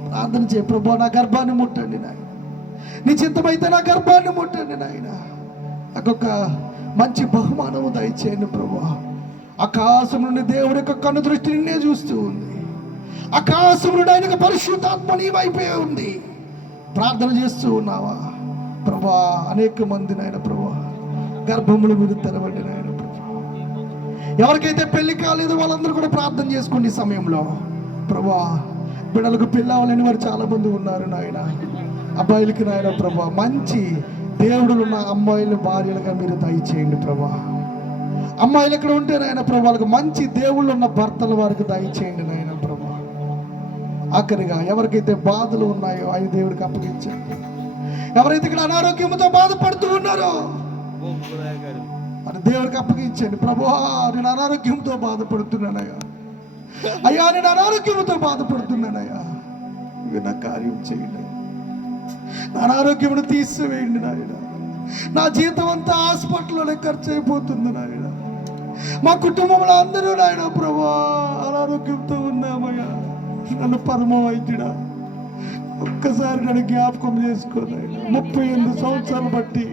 ప్రార్థన చేయ, ప్రభు నా గర్భాన్ని ముట్టండి నాయన, నీ చిత్తమైతే నా గర్భాన్ని ముట్టండి నాయన, నాకొక మంచి బహుమానము దయచేయండి ప్రభు. ఆకాశం నుండి దేవుడి యొక్క కన్ను దృష్టి నిన్నే చూస్తూ ఉంది. ఆకాశం నుండి ఆయన పరిశుద్ధాత్మ నీ వైపే ఉంది. ప్రార్థన చేస్తూ ఉన్నావా ప్రభా? అనేక మంది నాయన ప్రభా గర్భముల మీద తెరవండి నాయన ప్రభా. ఎవరికైతే పెళ్లి కాలేదు వాళ్ళందరూ కూడా ప్రార్థన చేసుకోండి ఈ సమయంలో ప్రభా. బిడ్డలకు పెళ్ళి అవ్వాలని వారు చాలా మంది ఉన్నారు నాయన. అబ్బాయిలకి నాయన ప్రభా మంచి దేవుడులు ఉన్న అమ్మాయిలు భార్యలుగా మీరు దయచేయండి ప్రభా. అమ్మాయిలు ఎక్కడ ఉంటే నాయన ప్రభా వాళ్ళకి మంచి దేవుళ్ళు ఉన్న భర్తలు వారికి దయచేయండి నాయన ప్రభా. ఆఖరిగా ఎవరికైతే బాధలు ఉన్నాయో అవి దేవుడికి అప్పగించండి. ఎవరైతే ఇక్కడ అనారోగ్యంతో బాధపడుతూ ఉన్నారో అది దేవుడికి అప్పగించండి. ప్రభువా నేను అనారోగ్యంతో బాధపడుతున్నానయ్యా, అయ్యా నేను అనారోగ్యంతో బాధపడుతున్నానయ్యా, ఇవి నా కార్యం చేయండి. నా అనారోగ్యమును తీసివేయండి నాయన. నా జీతం అంతా హాస్పిటల్లోనే ఖర్చు అయిపోతుంది నాయన. మా కుటుంబంలో అందరూ నాయన ప్రభా అనారోగ్యంతో ఉన్నామయ్యా. నన్ను పరమ వైద్యుడా ఒక్కసారి నన్ను జ్ఞాపకం చేసుకోనాయన. 38 సంవత్సరాలు బట్టి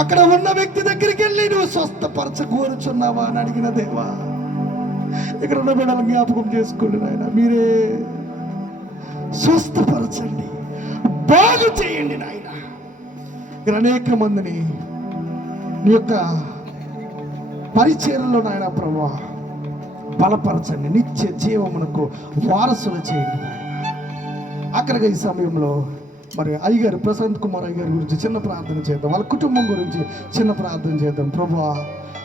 అక్కడ ఉన్న వ్యక్తి దగ్గరికి వెళ్ళి నువ్వు స్వస్థపరచ కోరుచున్నావా అని అడిగిన దేవా, ఇక్కడ ఉన్న బిడ్డలు జ్ఞాపకం చేసుకోండి నాయన. మీరే స్వస్థపరచండి, బాగు చేయండి నాయన. ఇక్కడ అనేక మందిని నీ యొక్క పరిచర్యలో నాయన ప్రభా బలపరచండి, నిత్య జీవమునకు వారసులు చేయండి నాయన. అక్కడికి ఈ సమయంలో మరి అయ్యగారు ప్రశాంత్ కుమార్ అయ్యగారి గురించి చిన్న ప్రార్థన చేద్దాం, వాళ్ళ కుటుంబం గురించి చిన్న ప్రార్థన చేద్దాం. ప్రభా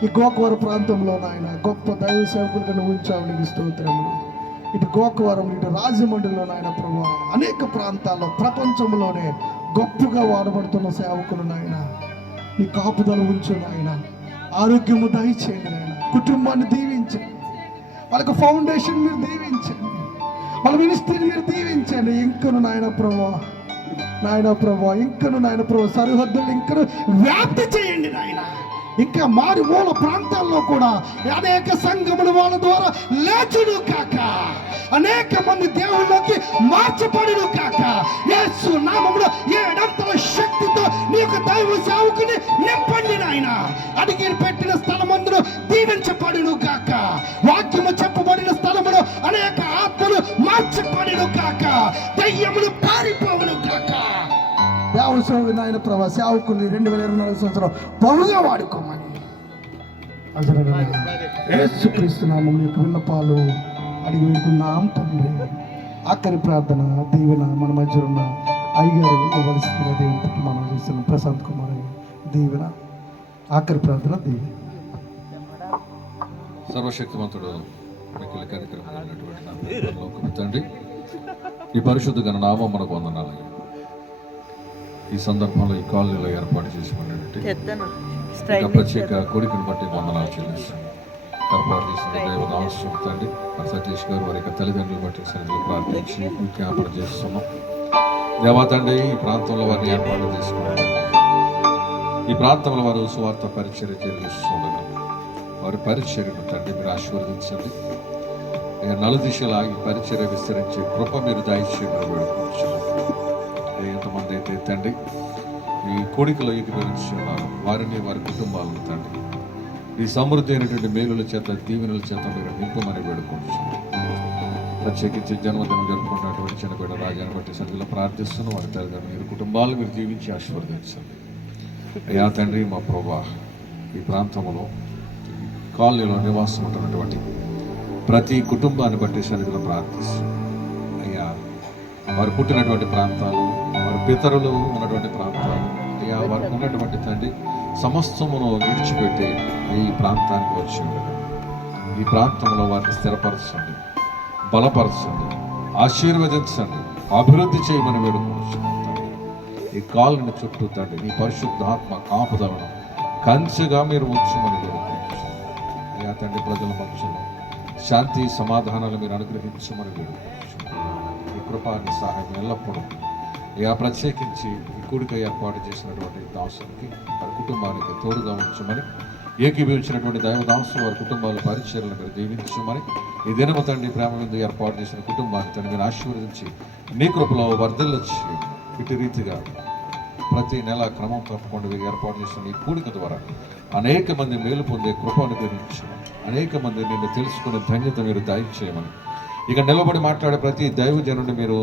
ఈ గోకవరం ప్రాంతంలో నాయన గొప్ప దైవ సేవకులుగా ఉంచావు, నీకు స్తోత్రములు. ఇటు గోకవరం, ఇటు రాజమండ్రిలో నాయన ప్రభా అనేక ప్రాంతాల్లో ప్రపంచంలోనే గొప్పగా వాడబడుతున్న సేవకులు నాయన నీ కాపుదల ఉంచు నాయన. ఆరోగ్యము దయచేయండి నాయన, కుటుంబాన్ని దీవించండి, వాళ్ళకి ఫౌండేషన్ మీరు దీవించండి, వాళ్ళ మినిస్ట్రీని మీరు దీవించండి. ఇంకను నాయన ప్రభా ఇంకను నాయన ప్రభా సరిహద్దులు ఇంకను వ్యాప్తి చేయండి నాయన. ఇంకా మారుమూల ప్రాంతాల్లో కూడా అనేక సంఘములు వాళ్ళ ద్వారా లేచుడు కాక, అనేక మంది దేవుళ్ళకి మార్చబడును కాక. యేసు నామములో 7 శక్తితో నీకు దైవ సేవకుని నింపండి నాయన. అడిగి పెట్టిన స్థలమందును దీవించబడును కాక. వాక్యము చెప్పబడిన స్థలములో అనేక ఆత్మలు మార్చబడును కాక. దయ్యములు పారిపోవును కాక. దేవుడు సేవ నాయన ప్రభా సేవకుల్ని 2024 సంవత్సరం బహుగా వాడుకోమని యేసుక్రీస్తు నామములో యొక్క విన్నపాలు అడిగి వేడుకున్నాం తండ్రి. ఆఖరి ప్రార్థన దీవెన మన మధ్య ఉన్న అయ్యగారు ఇవ్వవలసిందిగా దేవునికి మనం చేస్తున్నాం. ప్రశాంత్ కుమార్ దీవెన, ఆఖరి ప్రార్థన దీవెన. సర్వశక్తిమంతుడు మిక్కిలి కనికరమైనటువంటి నా పరలోకపు తండ్రి, ఈ పరిశుద్ధ గణ నామం మనకు వందనాలు. ఈ సందర్భంలో ఈ కాలనీలో ఏర్పాటు చేసినటువంటి ప్రత్యేక కోరికను బట్టి వందనాలు చెల్లిస్తాను. ఏర్పాటు చేసిన దేవదాసు తండ్రి సతీష్ గారు వారి యొక్క తల్లిదండ్రులు బట్టి సరిగ్గా ప్రార్థించి విజ్ఞాపన చేస్తున్నాం. దేవా తండ్రి ఈ ప్రాంతంలో వారిని ఏర్పాటు చేసుకున్నారు. ఈ ప్రాంతంలో వారు సువార్త పరిచర్య చేస్తుండగా వారి పరిచర్యను తండ్రి మీరు ఆశీర్వదించండి. నలుదిశలా ఈ పరిచర్య విస్తరించే కృప మీరు దయచేయమని వేడుకోవచ్చు. ఎంతమంది అయితే తండ్రి ఈ కోడికలో గురించి ఉన్నారు వారిని వారి కుటుంబాలను తండ్రి ఈ సమృద్ధి అయినటువంటి మేలుల చేత దీవెనల చేత మీరు నింపమని వేడుకోవచ్చు. ప్రత్యేకించి జన్మదినం జరుపుకున్నటువంటి చిన్నపేట రాజాన్ని బట్టి సరిగ్గా ప్రార్థిస్తున్నాం. వారి తల్లిదండ్రులు మీరు కుటుంబాలు మీరు జీవించి ఆశీర్వదించండి. అయ్యా తండ్రి మా ప్రభా ఈ ప్రాంతంలో కాలనీలో నివాసం ఉంటున్నటువంటి ప్రతి కుటుంబాన్ని బట్టి సరిగ్గా ప్రార్థిస్తున్నాం. అయ్యా వారు పుట్టినటువంటి ప్రాంతాలు, వారి పితరులు ఉన్నటువంటి ప్రాంతాలు, అయ్యా వారికి ఉన్నటువంటి తండ్రి సమస్తమును విడిచిపెట్టి ఈ ప్రాంతానికి వచ్చి ఉండదు. ఈ ప్రాంతంలో వారిని స్థిరపరచండి, బలపరచండి, ఆశీర్వదించండి, అభివృద్ధి చేయమని వేడుకుంటున్నాను. ఈ కాలనీ చుట్టూ తండ్రి మీ పరిశుద్ధాత్మ కాపుదలను కంచెగా మీరు ఉంచమని వేడుకుంటున్నాను. అయ్యా తండ్రి ప్రజల మధ్యలో శాంతి సమాధానాలు మీరు అనుగ్రహించమని వేడుకుంటున్నాను. ఈ కృపాన్ని సహాయం ఎల్లప్పుడూ అయ్యా ప్రత్యేకించి ఈ కూడిక ఏర్పాటు చేసినటువంటి దాసునికి వారి కుటుంబానికి తోడుగా ఉంచమని ఏకీభవించినటువంటి దైవదాసులు వారి కుటుంబాల పరిచయాలను మీరు దీవించమని ఈ దినము తండ్రి ప్రేమ విందు ఏర్పాటు చేసిన కుటుంబాన్ని తండ్రి మీరు ఆశీర్వదించి నీ కృపలో వర్ధిల్లొచ్చి ఇటు రీతిగా ప్రతి నెల క్రమం తప్పకుండా వీరు ఏర్పాటు చేసిన ఈ కూడిక ద్వారా అనేక మంది మేలు పొందే కృప అనుగ్రహించమని, అనేక మంది నిన్ను తెలుసుకునే ధన్యత మీరు దయచేయమని, ఇక నిలబడి మాట్లాడే ప్రతి దైవజనుడిని మీరు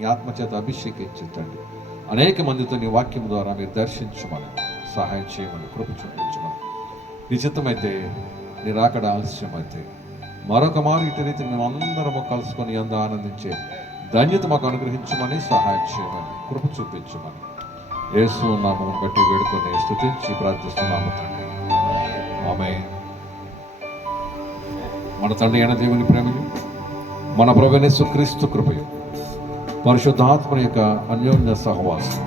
ఈ ఆత్మచేత అభిషేకించండి. అనేక మందితో నీ వాక్యం ద్వారా మీరు దర్శించమని, సహాయం చేయమని, కృప చూపించమని, నిశ్చితమైతే నీ రాకడ ఆలస్యమైతే మరొక మారు ఇటు రీతి మేమందరము కలుసుకొని అంద ఆనందించే ధన్యత మాకు అనుగ్రహించమని, సహాయం చేయమని, కృప చూపించమని యేసు నామమును బట్టి వేడుకొని స్తుతించి ప్రార్థిస్తున్నాము తండ్రి. ఆమేన్. మన తండ్రి అయిన దేవుని ప్రేమయు మన ప్రభువైన యేసుక్రీస్తు కృపయు పరిశుద్ధాత్మ యొక్క అన్యోన్య సహవాసం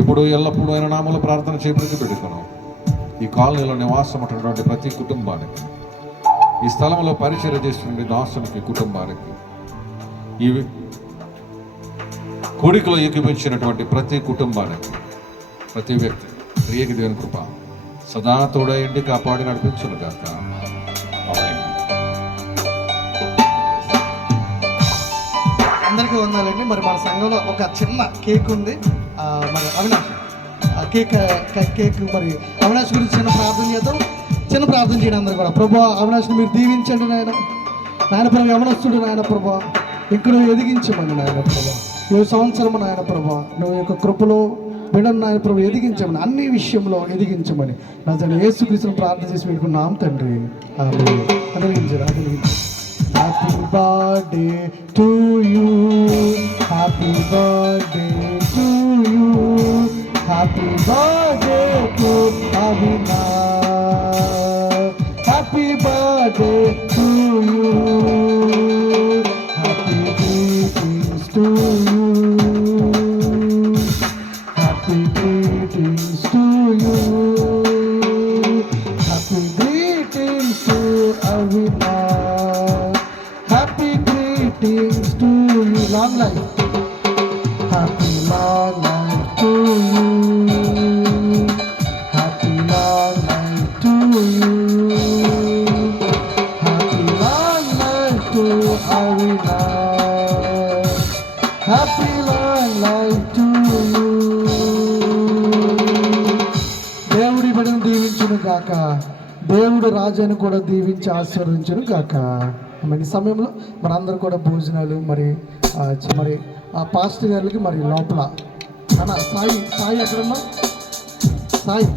ఇప్పుడు ఎల్లప్పుడూ ఆయన నామములో ప్రార్థన చేయబడి పెడుతున్నాం. ఈ కాలనీలో నివాసం ఉన్నటువంటి ప్రతి కుటుంబానికి, ఈ స్థలంలో పరిచయం చేస్తున్న దాసునికి కుటుంబానికి, ఈ కోడికలో ఏకీపించినటువంటి ప్రతి కుటుంబానికి, ప్రతి వ్యక్తి ప్రియకి దేవుని కృప సదా తోడయండి కాపాడి నడిపించును గాక. ఆమేన్. అందరికీ వందాలండి. మరి మన సంఘంలో ఒక చిన్న కేక్ ఉంది. మరి అవినాష్ కేక్ మరి అవినాష్ గురించి చిన్న ప్రార్థన చేద్దాం. చిన్న ప్రార్థన చేయండి అందరూ కూడా. ప్రభా అవినాష్ని మీరు దీవించండి నాయన. ప్రభు యవనస్తుడు నాయన ప్రభా, ఇక్కడ నువ్వు ఎదిగించమని నాయన ప్రభా. నువ్వు సంవత్సరం నాయన ప్రభా, నువ్వు యొక్క కృపలో బిడ్డను నాయన ప్రభు ఎదిగించమని, అన్ని విషయంలో ఎదిగించమని నా జన యేసుక్రీస్తును ప్రార్థన చేసి పెట్టుకున్నాం తండ్రి. అదిలించు. Happy birthday to you, happy birthday to you, happy birthday to Avinash, happy birthday to you, happy greetings to you, happy greetings to you, happy greetings to Avinash, happy greetings to you. Long life, happy long life to you, happy long life to you, happy long life to Avinash, happy long life to you. దేవుడి బిడ్డను దీవించును గాక, దేవుడు రాజును కూడా దీవించి ఆశీర్వదించును గాక. మరి ఈ సమయంలో మరి అందరూ కూడా భోజనాలు మరి పాస్టర్ గారికి మరి లోపల అన్న సాయి ఎక్కడన్నా సాయి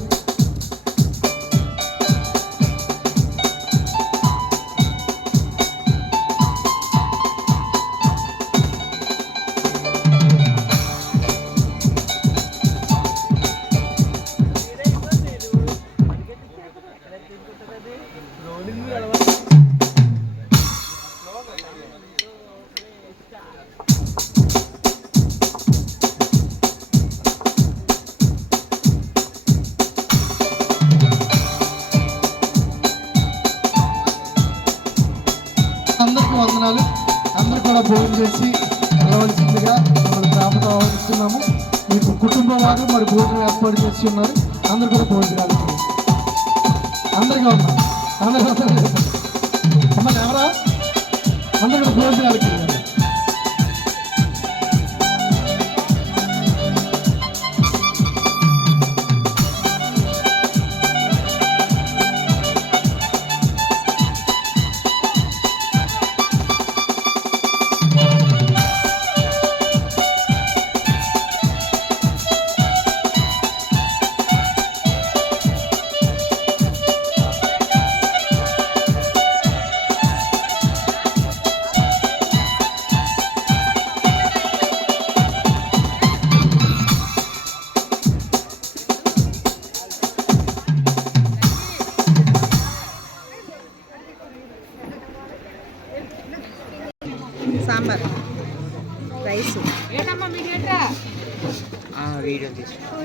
అందరికీ వందనాలు. అందరూ కూడా భోజనం చేసి వెళ్ళవలసిందిగా మిమ్మల్ని ప్రార్థన ఆహ్వానిస్తున్నాము. మీకు కుటుంబం వారు మరి భోజనం ఏర్పాటు చేసి ఉన్నారు. అందరూ కూడా భోజనాలు అందరికీ ఉన్నారు. అందరికీ అమ్మ ఎవరా అందరూ కూడా భోజనాలకి సాంబార్ రైస్ వీడియో తీసుకుంటాం.